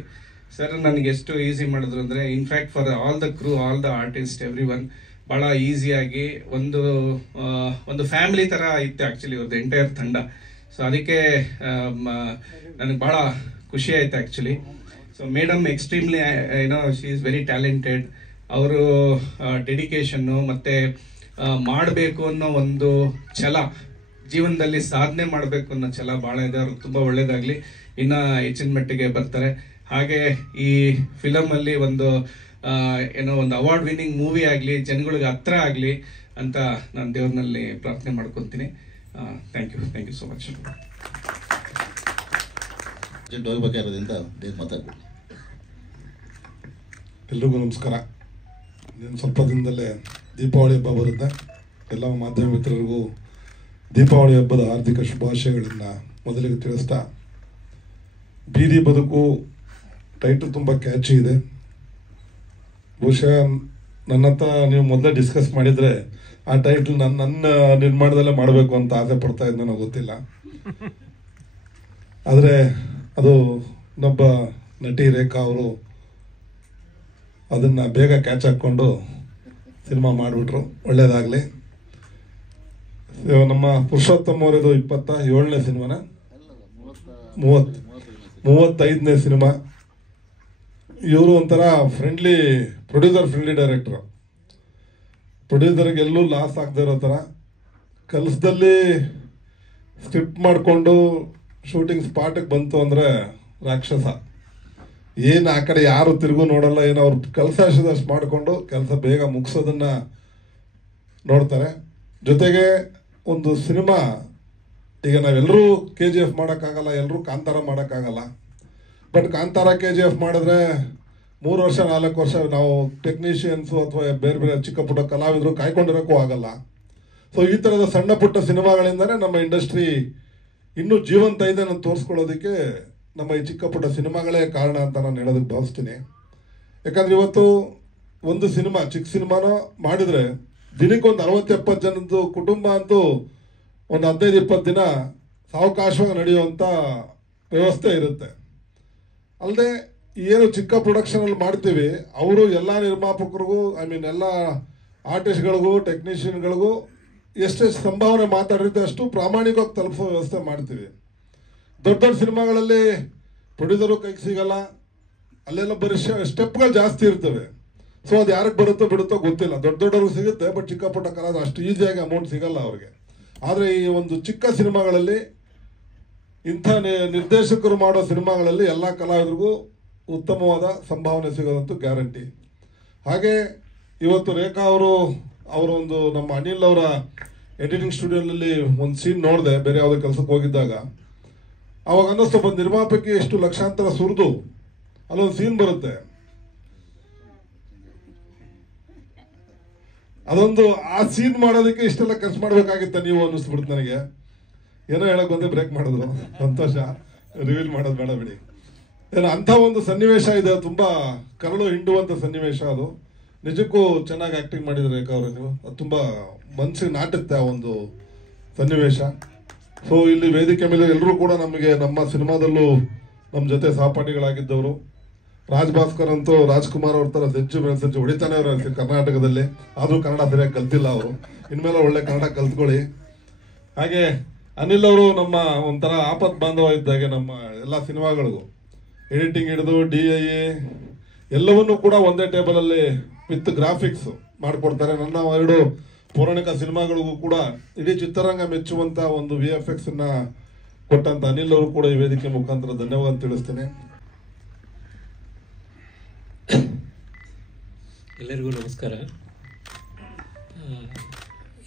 ಸರ್ ನನಗೆ ಎಷ್ಟು ಈಸಿ ಮಾಡಿದ್ರು ಅಂದರೆ, in fact for all the crew, all the artist, every one ಭಾಳ ಈಸಿಯಾಗಿ ಒಂದು ಫ್ಯಾಮಿಲಿ ಥರ ಇತ್ತು ಆ್ಯಕ್ಚುಲಿ ಅವ್ರದ್ದು ಎಂಟೈರ್ ತಂಡ. ಸೊ ಅದಕ್ಕೆ ನನಗೆ ಭಾಳ ಖುಷಿ ಆಯಿತು actually. So madam extremely she is very talented. ಅವರು ಡೆಡಿಕೇಶನ್ನು ಮತ್ತು ಮಾಡಬೇಕು ಅನ್ನೋ ಒಂದು ಛಲ, ಜೀವನದಲ್ಲಿ ಸಾಧನೆ ಮಾಡಬೇಕು ಅನ್ನೋ ಛಲ ಭಾಳ ಇದೆ ಅವ್ರಿಗೆ. ತುಂಬ ಒಳ್ಳೆಯದಾಗಲಿ, ಇನ್ನೂ ಹೆಚ್ಚಿನ ಮಟ್ಟಿಗೆ ಬರ್ತಾರೆ. ಹಾಗೆ ಈ ಫಿಲಮಲ್ಲಿ ಒಂದು ಅವಾರ್ಡ್ ವಿನ್ನಿಂಗ್ ಮೂವಿ ಆಗಲಿ, ಜನಗಳಿಗೆ ಹತ್ರ ಆಗಲಿ ಅಂತ ನಾನು ದೇವ್ರನಲ್ಲಿ ಪ್ರಾರ್ಥನೆ ಮಾಡ್ಕೊತೀನಿ. Thank you so much. ಹೋಗ್ಬೇಕಾಗಿರೋದ್ರಿಂದ ಮಾತಾಡ್ಬಿಡಿ. ಎಲ್ರಿಗೂ ನಮಸ್ಕಾರ. ಇನ್ನು ಸ್ವಲ್ಪ ದಿನದಲ್ಲೇ ದೀಪಾವಳಿ ಹಬ್ಬ ಬರುತ್ತೆ. ಎಲ್ಲ ಮಾಧ್ಯಮ ಮಿತ್ರರಿಗೂ ದೀಪಾವಳಿ ಹಬ್ಬದ ಹಾರ್ದಿಕ ಶುಭಾಶಯಗಳನ್ನು ಮೊದಲಿಗೆ ತಿಳಿಸ್ತಾ, ಬೀದಿ ಬದುಕು ಟೈಟಲ್ ತುಂಬ ಕ್ಯಾಚಿ ಇದೆ. ಬಹುಶಃ ನನ್ನ ಹತ್ರ ನೀವು ಮೊದಲೇ ಡಿಸ್ಕಸ್ ಮಾಡಿದರೆ ಆ ಟೈಟಲ್ ನನ್ನ ನಿರ್ಮಾಣದಲ್ಲೇ ಮಾಡಬೇಕು ಅಂತ ಆಸೆ ಪಡ್ತಾ ಇದ್ದೆ, ನನಗೆ ಗೊತ್ತಿಲ್ಲ. ಆದರೆ ಅದು ಇನ್ನೊಬ್ಬ ನಟಿ ರೇಖಾ ಅವರು ಅದನ್ನು ಬೇಗ ಕ್ಯಾಚ್ ಹಾಕ್ಕೊಂಡು ಸಿನಿಮಾ ಮಾಡಿಬಿಟ್ರು. ಒಳ್ಳೆಯದಾಗಲಿ. ನಮ್ಮ ಪುರುಷೋತ್ತಮ್ ಅವರದು 27ನೇ ಸಿನಿಮಾನ, 35ನೇ ಸಿನಿಮಾ. ಇವರು ಒಂಥರ ಫ್ರೆಂಡ್ಲಿ ಡೈರೆಕ್ಟ್ರು. ಪ್ರೊಡ್ಯೂಸರ್ಗೆ ಎಲ್ಲೂ ಲಾಸ್ ಆಗದೆ ಇರೋ ಥರ ಕೆಲಸದಲ್ಲಿ ಸ್ಕ್ರಿಪ್ಟ್ ಮಾಡಿಕೊಂಡು ಶೂಟಿಂಗ್ ಸ್ಪಾಟಿಗೆ ಬಂತು ಅಂದರೆ ರಾಕ್ಷಸ. ಏನು ಆ ಕಡೆ ಯಾರು ತಿರುಗು ನೋಡಲ್ಲ, ಏನು ಅವ್ರು ಕೆಲಸ ಅಷ್ಟು ಮಾಡಿಕೊಂಡು ಕೆಲಸ ಬೇಗ ಮುಗಿಸೋದನ್ನು ನೋಡ್ತಾರೆ. ಜೊತೆಗೆ ಒಂದು ಸಿನಿಮಾ, ಈಗ ನಾವೆಲ್ಲರೂ KGF ಮಾಡೋಕ್ಕಾಗಲ್ಲ, ಎಲ್ಲರೂ ಕಾಂತಾರ ಮಾಡೋಕ್ಕಾಗಲ್ಲ. ಬಟ್ ಕಾಂತಾರ KGF ಮಾಡಿದ್ರೆ 3 ವರ್ಷ 4 ವರ್ಷ ನಾವು ಟೆಕ್ನಿಷಿಯನ್ಸು ಅಥವಾ ಬೇರೆ ಬೇರೆ ಚಿಕ್ಕ ಪುಟ್ಟ ಕಲಾವಿದರು ಕಾಯ್ಕೊಂಡಿರೋಕ್ಕೂ ಆಗಲ್ಲ. ಸೊ ಈ ಥರದ ಸಣ್ಣ ಪುಟ್ಟ ಸಿನಿಮಾಗಳಿಂದನೇ ನಮ್ಮ ಇಂಡಸ್ಟ್ರಿ ಇನ್ನೂ ಜೀವಂತ ಇದೆ ನಾನು ತೋರಿಸ್ಕೊಳ್ಳೋದಕ್ಕೆ ನಮ್ಮ ಈ ಚಿಕ್ಕ ಪುಟ್ಟ ಸಿನಿಮಾಗಳೇ ಕಾರಣ ಅಂತ ನಾನು ಹೇಳೋದಕ್ಕೆ ಭಾವಿಸ್ತೀನಿ. ಯಾಕಂದರೆ ಇವತ್ತು ಒಂದು ಸಿನಿಮಾ, ಚಿಕ್ಕ ಸಿನಿಮಾನೋ ಮಾಡಿದರೆ ದಿನಕ್ಕೊಂದು 60-70 ಜನದ್ದು ಕುಟುಂಬ ಅಂತೂ ಒಂದು 15-20 ದಿನ ಸಾವಕಾಶವಾಗಿ ನಡೆಯುವಂಥ ವ್ಯವಸ್ಥೆ ಇರುತ್ತೆ. ಅಲ್ಲದೆ ಏನು ಚಿಕ್ಕ ಪ್ರೊಡಕ್ಷನಲ್ಲಿ ಮಾಡ್ತೀವಿ, ಅವರು ಎಲ್ಲ ನಿರ್ಮಾಪಕರಿಗೂ, ಎಲ್ಲ ಆರ್ಟಿಸ್ಟ್ಗಳಿಗೂ, ಟೆಕ್ನಿಷಿಯನ್ಗಳಿಗೂ ಎಷ್ಟೆಷ್ಟು ಸಂಭಾವನೆ ಮಾತಾಡಿರುತ್ತೆ ಅಷ್ಟು ಪ್ರಾಮಾಣಿಕವಾಗಿ ತಲುಪಿಸೋ ವ್ಯವಸ್ಥೆ ಮಾಡ್ತೀವಿ. ದೊಡ್ಡ ದೊಡ್ಡ ಸಿನಿಮಾಗಳಲ್ಲಿ ಪ್ರೊಡ್ಯೂಸರು ಕೈಗೆ ಸಿಗಲ್ಲ, ಅಲ್ಲೆಲ್ಲ ಬರೀ ಸ್ಟೆಪ್ಗಳು ಜಾಸ್ತಿ ಇರ್ತವೆ. ಸೊ ಅದು ಯಾರಿಗೆ ಬರುತ್ತೋ ಬಿಡುತ್ತೋ ಗೊತ್ತಿಲ್ಲ. ದೊಡ್ಡವ್ರಿಗೆ ಸಿಗುತ್ತೆ, ಬಟ್ ಚಿಕ್ಕ ಪುಟ್ಟ ಕಲಾವಿದರು ಅಷ್ಟು ಈಸಿಯಾಗಿ ಅಮೌಂಟ್ ಸಿಗಲ್ಲ ಅವ್ರಿಗೆ. ಆದರೆ ಈ ಒಂದು ಚಿಕ್ಕ ಸಿನಿಮಾಗಳಲ್ಲಿ, ಇಂಥ ನಿರ್ದೇಶಕರು ಮಾಡೋ ಸಿನಿಮಾಗಳಲ್ಲಿ ಎಲ್ಲ ಕಲಾವಿದರಿಗೂ ಉತ್ತಮವಾದ ಸಂಭಾವನೆ ಸಿಗೋದಂತೂ ಗ್ಯಾರಂಟಿ. ಹಾಗೆ ಇವತ್ತು ರೇಖಾ ಅವರೊಂದು ನಮ್ಮ ಅನಿಲ್ ಅವರ ಎಡಿಟಿಂಗ್ ಸ್ಟುಡಿಯೋನಲ್ಲಿ ಒಂದು ಸೀನ್ ನೋಡಿದೆ, ಬೇರೆ ಯಾವುದೋ ಕೆಲಸಕ್ಕೆ ಹೋಗಿದ್ದಾಗ. ಅವಾಗ ಅನ್ನಿಸ್ತು, ಒಬ್ಬ ನಿರ್ಮಾಪಕಿ ಎಷ್ಟು ಲಕ್ಷಾಂತರ ಸುರಿದು ಅಲ್ಲೊಂದು ಸೀನ್ ಬರುತ್ತೆ, ಅದೊಂದು ಆ ಸೀನ್ ಮಾಡೋದಕ್ಕೆ ಇಷ್ಟೆಲ್ಲ ಖರ್ಚು ಮಾಡಬೇಕಾಗಿತ್ತ ನೀವು ಅನ್ನಿಸ್ಬಿಡ್ತು ನನಗೆ. ಏನೋ ಹೇಳಕ್ ಬಂದೆ, ಬ್ರೇಕ್ ಮಾಡಿದ್ರು. ಸಂತೋಷ, ರಿವೀಲ್ ಮಾಡೋದು ಬೇಡ ಬಿಡಿ. ಏನೋ ಅಂಥ ಒಂದು ಸನ್ನಿವೇಶ ಇದೆ, ತುಂಬ ಕರಳು ಹಿಂಡುವಂಥ ಸನ್ನಿವೇಶ. ಅದು ನಿಜಕ್ಕೂ ಚೆನ್ನಾಗಿ ಆ್ಯಕ್ಟಿಂಗ್ ಮಾಡಿದ್ರು ರೇಖಾ ಅವರು. ನೀವು ಅದು ತುಂಬ ಮನಸ್ಸಿಗೆ ನಾಟುತ್ತೆ ಆ ಒಂದು ಸನ್ನಿವೇಶ. ಸೊ ಇಲ್ಲಿ ವೇದಿಕೆ ಮೇಲೆ ಎಲ್ಲರೂ ಕೂಡ ನಮಗೆ ನಮ್ಮ ಸಿನಿಮಾದಲ್ಲೂ ನಮ್ಮ ಜೊತೆ ಸಹಪಾಠಿಗಳಾಗಿದ್ದವರು. ರಾಜ್ ಭಾಸ್ಕರ್ ಅಂತೂ ರಾಜ್ಕುಮಾರ್ ಅವ್ರ ಥರ ಸೆಂಚು ಮೇಲೆ ಸೆಂಚು ಹೊಡಿತಾನೆ ಅವರು ಕರ್ನಾಟಕದಲ್ಲಿ. ಆದರೂ ಕನ್ನಡ ಸರಿಯಾಗಿ ಕಲ್ತಿಲ್ಲ ಅವರು. ಇನ್ಮೇಲೆ ಒಳ್ಳೆ ಕನ್ನಡ ಕಲ್ತ್ಕೊಳ್ಳಿ. ಹಾಗೆ ಅನಿಲ್ ಅವರು ನಮ್ಮ ಒಂಥರ ಆಪತ್ ಬಾಂಧವ ಇದ್ದಾಗೆ ನಮ್ಮ ಎಲ್ಲ ಸಿನಿಮಾಗಳಿಗೂ ಎಡಿಟಿಂಗ್ ಹಿಡಿದು DI ಎಲ್ಲವನ್ನೂ ಕೂಡ ಒಂದೇ ಟೇಬಲಲ್ಲಿ ವಿತ್ ಗ್ರಾಫಿಕ್ಸ್ ಮಾಡಿಕೊಡ್ತಾರೆ. ನನ್ನ 2 ಪೌರಾಣಿಕ ಸಿನಿಮಾಗಳಿಗೂ ಕೂಡ ಇಡೀ ಚಿತ್ರರಂಗ ಮೆಚ್ಚುವಂಥ ಒಂದು VFX ಕೊಟ್ಟಂತ ಅನಿಲ್ ಅವರು ಕೂಡ ಈ ವೇದಿಕೆ ಮುಖಾಂತರ ಧನ್ಯವಾದ ತಿಳಿಸ್ತೇನೆ. ಎಲ್ಲರಿಗೂ ನಮಸ್ಕಾರ.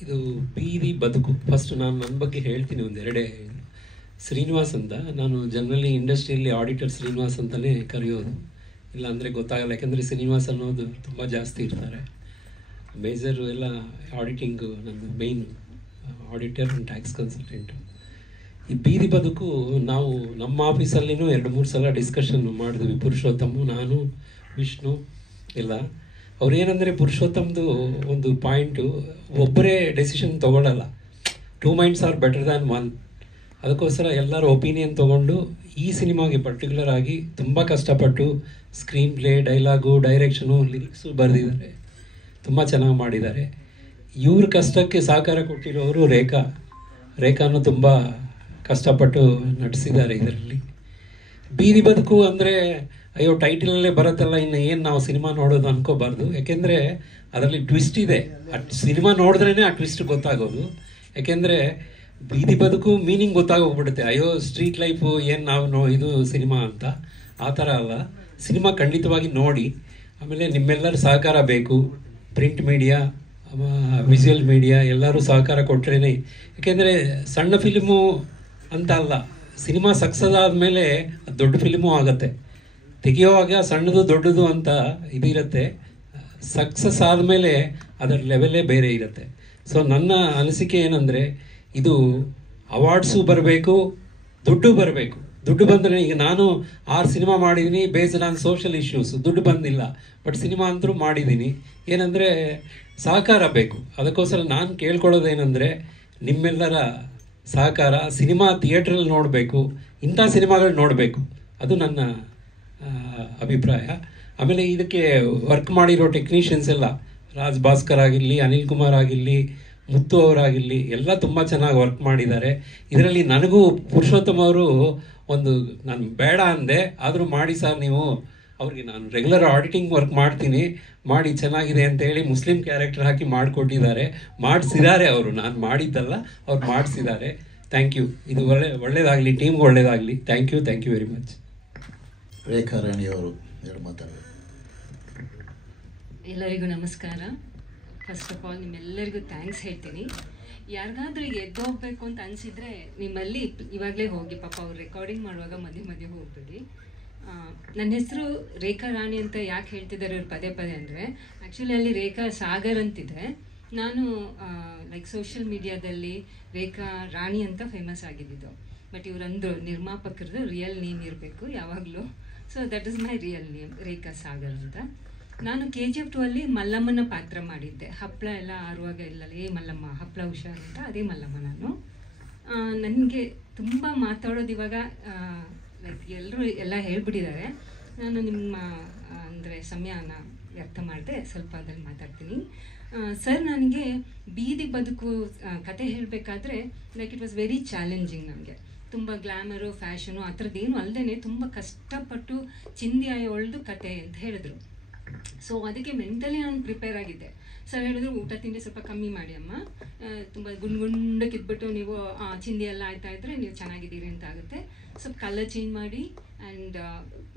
ಇದು ಬೀದಿ ಬದುಕು. ಫಸ್ಟ್ ನಾನು ನನ್ನ ಬಗ್ಗೆ ಹೇಳ್ತೀನಿ ಒಂದೆರಡೇ. ಶ್ರೀನಿವಾಸ್ ಅಂತ, ನಾನು ಜನರಲಿ ಇಂಡಸ್ಟ್ರಿಯಲ್ಲಿ ಆಡಿಟರ್ ಶ್ರೀನಿವಾಸ್ ಅಂತಲೇ ಕರೆಯೋದು, ಇಲ್ಲ ಅಂದರೆ ಗೊತ್ತಾಗಲ್ಲ. ಯಾಕಂದರೆ ಶ್ರೀನಿವಾಸ್ ಅನ್ನೋದು ತುಂಬ ಜಾಸ್ತಿ ಇರ್ತಾರೆ. ಮೇಜರು ಎಲ್ಲ ಆಡಿಟಿಂಗು ನಂದು main auditor and tax consultant. ಈ ಬೀದಿ ಬದುಕು ನಾವು ನಮ್ಮ ಆಫೀಸಲ್ಲಿನೂ 2-3 ಸಲ ಡಿಸ್ಕಷನ್ ಮಾಡಿದ್ವಿ. ಪುರುಷೋತ್ತಮ, ನಾನು, ವಿಷ್ಣು ಎಲ್ಲ. ಅವ್ರೇನೆಂದರೆ ಪುರುಷೋತ್ತಮ್ದು ಒಂದು ಪಾಯಿಂಟು, ಒಬ್ಬರೇ ಡೆಸಿಷನ್ ತೊಗೊಳ್ಳಲ್ಲ. 2 minds ಆರ್ ಬೆಟರ್ ದ್ಯಾನ್ 1. ಅದಕ್ಕೋಸ್ಕರ ಎಲ್ಲರೂ ಒಪಿನಿಯನ್ ತೊಗೊಂಡು ಈ ಸಿನಿಮಾಗೆ ಪರ್ಟಿಕ್ಯುಲರ್ ಆಗಿ ತುಂಬ ಕಷ್ಟಪಟ್ಟು screen play, dialogue, direction, lyrics ಬರೆದಿದ್ದಾರೆ. ತುಂಬ ಚೆನ್ನಾಗಿ ಮಾಡಿದ್ದಾರೆ. ಇವ್ರ ಕಷ್ಟಕ್ಕೆ ಸಹಕಾರ ಕೊಟ್ಟಿರೋರು ರೇಖಾನು ತುಂಬ ಕಷ್ಟಪಟ್ಟು ನಟಿಸಿದ್ದಾರೆ ಇದರಲ್ಲಿ. ಬೀದಿ ಬದುಕು ಅಂದರೆ ಅಯ್ಯೋ ಟೈಟಲಲ್ಲೇ ಬರುತ್ತಲ್ಲ, ಇನ್ನು ಏನು ನಾವು ಸಿನಿಮಾ ನೋಡೋದು ಅನ್ಕೋಬಾರ್ದು. ಯಾಕೆಂದರೆ ಅದರಲ್ಲಿ ಟ್ವಿಸ್ಟ್ ಇದೆ. ಆ ಸಿನಿಮಾ ನೋಡಿದ್ರೇ ಆ ಟ್ವಿಸ್ಟ್ ಗೊತ್ತಾಗೋದು. ಯಾಕೆಂದರೆ ಬೀದಿ ಬದುಕು ಮೀನಿಂಗ್ ಗೊತ್ತಾಗೋಗ್ಬಿಡುತ್ತೆ. ಅಯ್ಯೋ ಸ್ಟ್ರೀಟ್ ಲೈಫು ಏನು ನಾವು ಇದು ಸಿನಿಮಾ ಅಂತ. ಆ ಥರ ಅಲ್ಲ. ಸಿನಿಮಾ ಖಂಡಿತವಾಗಿ ನೋಡಿ. ಆಮೇಲೆ ನಿಮ್ಮೆಲ್ಲರ ಸಹಕಾರ ಬೇಕು. ಪ್ರಿಂಟ್ ಮೀಡಿಯಾ, ವಿಜುವಲ್ ಮೀಡಿಯಾ ಎಲ್ಲರೂ ಸಹಕಾರ ಕೊಟ್ಟರೆ. ಯಾಕೆಂದರೆ ಸಣ್ಣ ಫಿಲ್ಮು ಅಂತ ಅಲ್ಲ, ಸಿನಿಮಾ ಸಕ್ಸಸ್ ಆದಮೇಲೆ ದೊಡ್ಡ ಫಿಲ್ಮು ಆಗುತ್ತೆ. ತೆಗೆಯುವಾಗ ಸಣ್ಣದು ದೊಡ್ಡದು ಅಂತ ಇದಿರುತ್ತೆ. ಸಕ್ಸಸ್ ಆದಮೇಲೆ ಅದರ ಲೆವೆಲೇ ಬೇರೆ ಇರುತ್ತೆ. ಸೊ ನನ್ನ ಅನಿಸಿಕೆ ಏನಂದರೆ, ಇದು ಅವಾರ್ಡ್ಸು ಬರಬೇಕು, ದುಡ್ಡು ಬರಬೇಕು. ದುಡ್ಡು ಬಂದರೆ, ಈಗ ನಾನು 6 ಸಿನಿಮಾ ಮಾಡಿದ್ದೀನಿ ಬೇಸ್ಡ್ ಆನ್ ಸೋಷಲ್ ಇಶ್ಯೂಸ್. ದುಡ್ಡು ಬಂದಿಲ್ಲ, ಬಟ್ ಸಿನಿಮಾ ಅಂತರೂ ಮಾಡಿದ್ದೀನಿ. ಏನಂದರೆ ಸಹಕಾರ ಬೇಕು. ಅದಕ್ಕೋಸ್ಕರ ನಾನು ಕೇಳ್ಕೊಳ್ಳೋದೇನೆಂದರೆ, ನಿಮ್ಮೆಲ್ಲರ ಸಹಕಾರ. ಸಿನಿಮಾ ಥಿಯೇಟ್ರಲ್ಲಿ ನೋಡಬೇಕು, ಇಂಥ ಸಿನಿಮಾಗಳು ನೋಡಬೇಕು. ಅದು ನನ್ನ ಅಭಿಪ್ರಾಯ. ಆಮೇಲೆ ಇದಕ್ಕೆ ವರ್ಕ್ ಮಾಡಿರೋ ಟೆಕ್ನಿಷಿಯನ್ಸ್ ಎಲ್ಲ, ರಾಜ್ ಭಾಸ್ಕರ್ ಆಗಿರಲಿ, ಅನಿಲ್ ಕುಮಾರ್ ಆಗಿರಲಿ, ಮುತ್ತು ಅವರಾಗಿರಲಿ, ಎಲ್ಲ ತುಂಬ ಚೆನ್ನಾಗಿ ವರ್ಕ್ ಮಾಡಿದ್ದಾರೆ. ಇದರಲ್ಲಿ ನನಗೂ ಪುರುಷೋತ್ತಮ ಅವರು ಒಂದು, ನಾನು ಬೇಡ ಅಂದೆ, ಆದರೂ ಮಾಡಿ ಸರ್ ನೀವು, ಅವ್ರಿಗೆ ನಾನು ರೆಗ್ಯುಲರ್ ಆಡಿಟಿಂಗ್ ವರ್ಕ್ ಮಾಡ್ತೀನಿ, ಮಾಡಿ ಚೆನ್ನಾಗಿದೆ ಅಂತೇಳಿ ಮುಸ್ಲಿಂ ಕ್ಯಾರೆಕ್ಟರ್ ಹಾಕಿ ಮಾಡಿಕೊಟ್ಟಿದ್ದಾರೆ, ಮಾಡಿಸಿದ್ದಾರೆ ಅವರು. ನಾನು ಮಾಡಿದ್ದಲ್ಲ, ಅವ್ರು ಮಾಡಿಸಿದ್ದಾರೆ. Thank you. ಇದು ಒಳ್ಳೆಯದಾಗಲಿ, ಟೀಮ್ಗೆ ಒಳ್ಳೆಯದಾಗಲಿ. Thank you very much. Rekha ರಾಣಿಯವರು 2 ಮಾತಾಡಬೇಕು. ಎಲ್ಲರಿಗೂ ನಮಸ್ಕಾರ. ಫಸ್ಟ್ ಆಫ್ ಆಲ್ ನಿಮ್ಮೆಲ್ಲರಿಗೂ ಥ್ಯಾಂಕ್ಸ್ ಹೇಳ್ತೀನಿ. ಯಾರಿಗಾದ್ರೂ ಈಗ ಎದ್ದು ಹೋಗ್ಬೇಕು ಅಂತ ಅನಿಸಿದರೆ ನಿಮ್ಮಲ್ಲಿ ಇವಾಗಲೇ ಹೋಗಿ. ಪಾಪ ಅವ್ರು ರೆಕಾರ್ಡಿಂಗ್ ಮಾಡುವಾಗ ಮಧ್ಯೆ ಹೋಗ್ಬೇಡಿ. ನನ್ನ ಹೆಸರು ರೇಖಾ ರಾಣಿ ಅಂತ ಯಾಕೆ ಹೇಳ್ತಿದ್ದಾರೆ ಇವ್ರು ಪದೇ ಅಂದರೆ, ಆ್ಯಕ್ಚುಲಿ ಅಲ್ಲಿ ರೇಖಾ ಸಾಗರ್ ಅಂತಿದೆ. ನಾನು ಲೈಕ್ ಸೋಷಿಯಲ್ ಮೀಡಿಯಾದಲ್ಲಿ ರೇಖಾ ರಾಣಿ ಅಂತ ಫೇಮಸ್ ಆಗಿದ್ದು. ಬಟ್ ಇವರಂದ್ರು ನಿರ್ಮಾಪಕರದು ರಿಯಲ್ ನೇಮ್ ಇರಬೇಕು ಯಾವಾಗಲೂ. So that is my real name, Rekha Sagar ಅಂತ. ನಾನು KGF 2 ಅಲ್ಲಿ ಮಲ್ಲಮ್ಮನ ಪಾತ್ರ ಮಾಡಿದ್ದೆ. ಹಪ್ಪಳ ಎಲ್ಲ ಆರುವಾಗ ಇಲ್ಲಲ್ಲ, ಮಲ್ಲಮ್ಮ ಹಪ್ಪಳ ಹುಷಾರು ಅಂತ, ಅದೇ ಮಲ್ಲಮ್ಮ ನಾನು. ನನಗೆ ತುಂಬ ಮಾತಾಡೋದು ಇವಾಗ ಲೈಕ್ ಎಲ್ಲರೂ ಎಲ್ಲ ಹೇಳ್ಬಿಟ್ಟಿದ್ದಾರೆ. ನಾನು ನಿಮ್ಮ ಅಂದರೆ ಸಮಯನ ವ್ಯರ್ಥ ಮಾಡಿದೆ, ಸ್ವಲ್ಪ ಅದ್ರಲ್ಲಿ ಮಾತಾಡ್ತೀನಿ. ಸರ್, ನನಗೆ ಬೀದಿ ಬದುಕು ಕತೆ ಹೇಳಬೇಕಾದ್ರೆ like it was very challenging. ನನಗೆ ತುಂಬ ಗ್ಲಾಮರು, ಫ್ಯಾಷನು ಆ ಥರದ್ದೇನು ಅಲ್ಲದೆ ತುಂಬ ಕಷ್ಟಪಟ್ಟು ಚಿಂದಿ ಒಳ್ದು ಕತೆ ಅಂತ ಹೇಳಿದ್ರು. ಸೊ ಅದಕ್ಕೆ ಮೆಂಟಲಿ ನಾನು ಪ್ರಿಪೇರ್ ಆಗಿದ್ದೆ. ಸರ್ ಹೇಳಿದ್ರು, ಊಟ ತಿಂಡಿ ಸ್ವಲ್ಪ ಕಮ್ಮಿ ಮಾಡಿ ಅಮ್ಮ, ತುಂಬ ಗುಂಡಕ್ಕಿದ್ಬಿಟ್ಟು ನೀವು ಚಿಂದಿ ಎಲ್ಲ ಆಯ್ತಾ ಇದ್ದರೆ ನೀವು ಚೆನ್ನಾಗಿದ್ದೀರಿ ಅಂತ ಆಗುತ್ತೆ. ಸ್ವಲ್ಪ ಕಲರ್ ಚೇಂಜ್ ಮಾಡಿ ಆ್ಯಂಡ್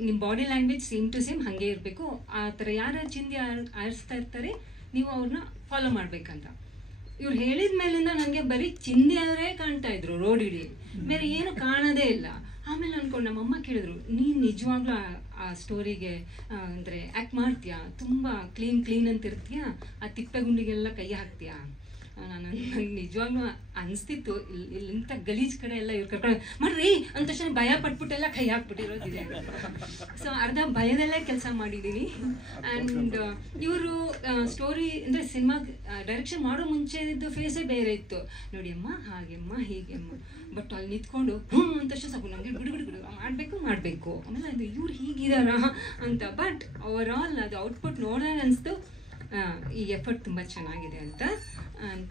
ನಿಮ್ಮ body language same to same ಹಾಗೆ ಇರಬೇಕು. ಆ ಥರ ಯಾರು ಚಿಂದಿ ಆರಿಸ್ತಾ ಇರ್ತಾರೆ ನೀವು ಅವ್ರನ್ನ ಫಾಲೋ ಮಾಡಬೇಕಂತ ಇವ್ರು ಹೇಳಿದ ಮೇಲಿಂದ ನನಗೆ ಬರೀ ಚಿಂದಿಯವರೇ ಕಾಣ್ತಾ ಇದ್ರು ರೋಡ್ ಇಡೀ, ಬೇರೆ ಏನು ಕಾಣೋದೇ ಇಲ್ಲ. ಆಮೇಲೆ ಅಂದ್ಕೊಂಡು ನಮ್ಮಮ್ಮ ಕೇಳಿದ್ರು, ನೀನು ನಿಜವಾಗ್ಲೂ ಆ ಸ್ಟೋರಿಗೆ ಅಂದರೆ ಆ್ಯಕ್ಟ್ ಮಾಡ್ತೀಯಾ, ತುಂಬ ಕ್ಲೀನ್ ಅಂತ ಇರ್ತೀಯಾ, ಆ ತಿಪ್ಪೆ ಗುಂಡಿಗೆಲ್ಲ ಕೈ ಹಾಕ್ತೀಯಾ? ನನಗೆ ನಿಜವಾಗ್ಲೂ ಅನಿಸ್ತಿತ್ತು ಇಲ್ಲಿಂಥ ಗಲೀಜ್ ಕಡೆ ಎಲ್ಲ ಇವ್ರು ಕರ್ಕೊಂಡು ಮಾಡ್ರಿ ಅಂದ ತಕ್ಷಣ ಭಯ ಪಟ್ಬಿಟ್ಟೆಲ್ಲ ಕೈ ಹಾಕ್ಬಿಟ್ಟಿರೋದಿದೆ. ಸೊ ಅರ್ಧ ಭಯದಲ್ಲೇ ಕೆಲಸ ಮಾಡಿದ್ದೀನಿ. ಆ್ಯಂಡ್ ಇವರು ಸ್ಟೋರಿ ಅಂದರೆ ಸಿನಿಮಾ ಡೈರೆಕ್ಷನ್ ಮಾಡೋ ಮುಂಚೆದ್ದು ಫೇಸೇ ಬೇರೆ ಇತ್ತು. ನೋಡಿ ಅಮ್ಮ ಹಾಗೆಮ್ಮ ಹೀಗೆಮ್ಮ, ಬಟ್ ಅಲ್ಲಿ ನಿಂತ್ಕೊಂಡು ಅಂತ ತಕ್ಷಣ ಸಾಕು ನನಗೆ ಬಿಡು ಮಾಡಬೇಕು ಆಮೇಲೆ ಅದು ಇವ್ರು ಹೀಗಿದಾರಾ ಅಂತ. ಬಟ್ ಓವರ್ ಆಲ್ ಅದು ಔಟ್ಪುಟ್ ನೋಡಿದಾಗ ಅನಿಸ್ತು ಈ ಎಫರ್ಟ್ ತುಂಬ ಚೆನ್ನಾಗಿದೆ ಅಂತ.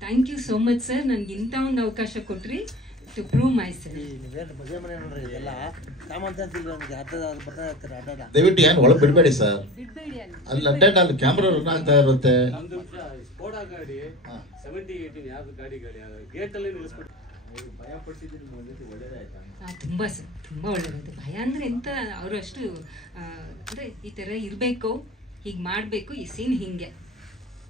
Thank you so much sir, ನನಗೆ ಇಂಥ ಒಂದು ಅವಕಾಶ ಕೊಟ್ರಿ ಟು ಪ್ರೂವ್ ಮೈ ಸೆಲ್ಫ್. ದಯವಿಟ್ಟು ಏನು ಒಳಗೆ ಬಿಡಬೇಡಿ ಸರ್, ಅಲ್ಲಿ ಅಡ್ಡಾಡ ಅಲ್ಲಿ ಕ್ಯಾಮ್ರಾ ರನ್ ಆಗ್ತಾ ಇರುತ್ತೆ. ತುಂಬ ಸರ್, ತುಂಬ ಒಳ್ಳೆಯದು. ಭಯ ಅಂದರೆ ಎಂತ ಅವರು ಅಷ್ಟು ಅಂದರೆ ಈ ಥರ ಇರಬೇಕು, ಹೀಗೆ ಮಾಡಬೇಕು, ಈ ಸೀನ್ ಹೀಗೆ,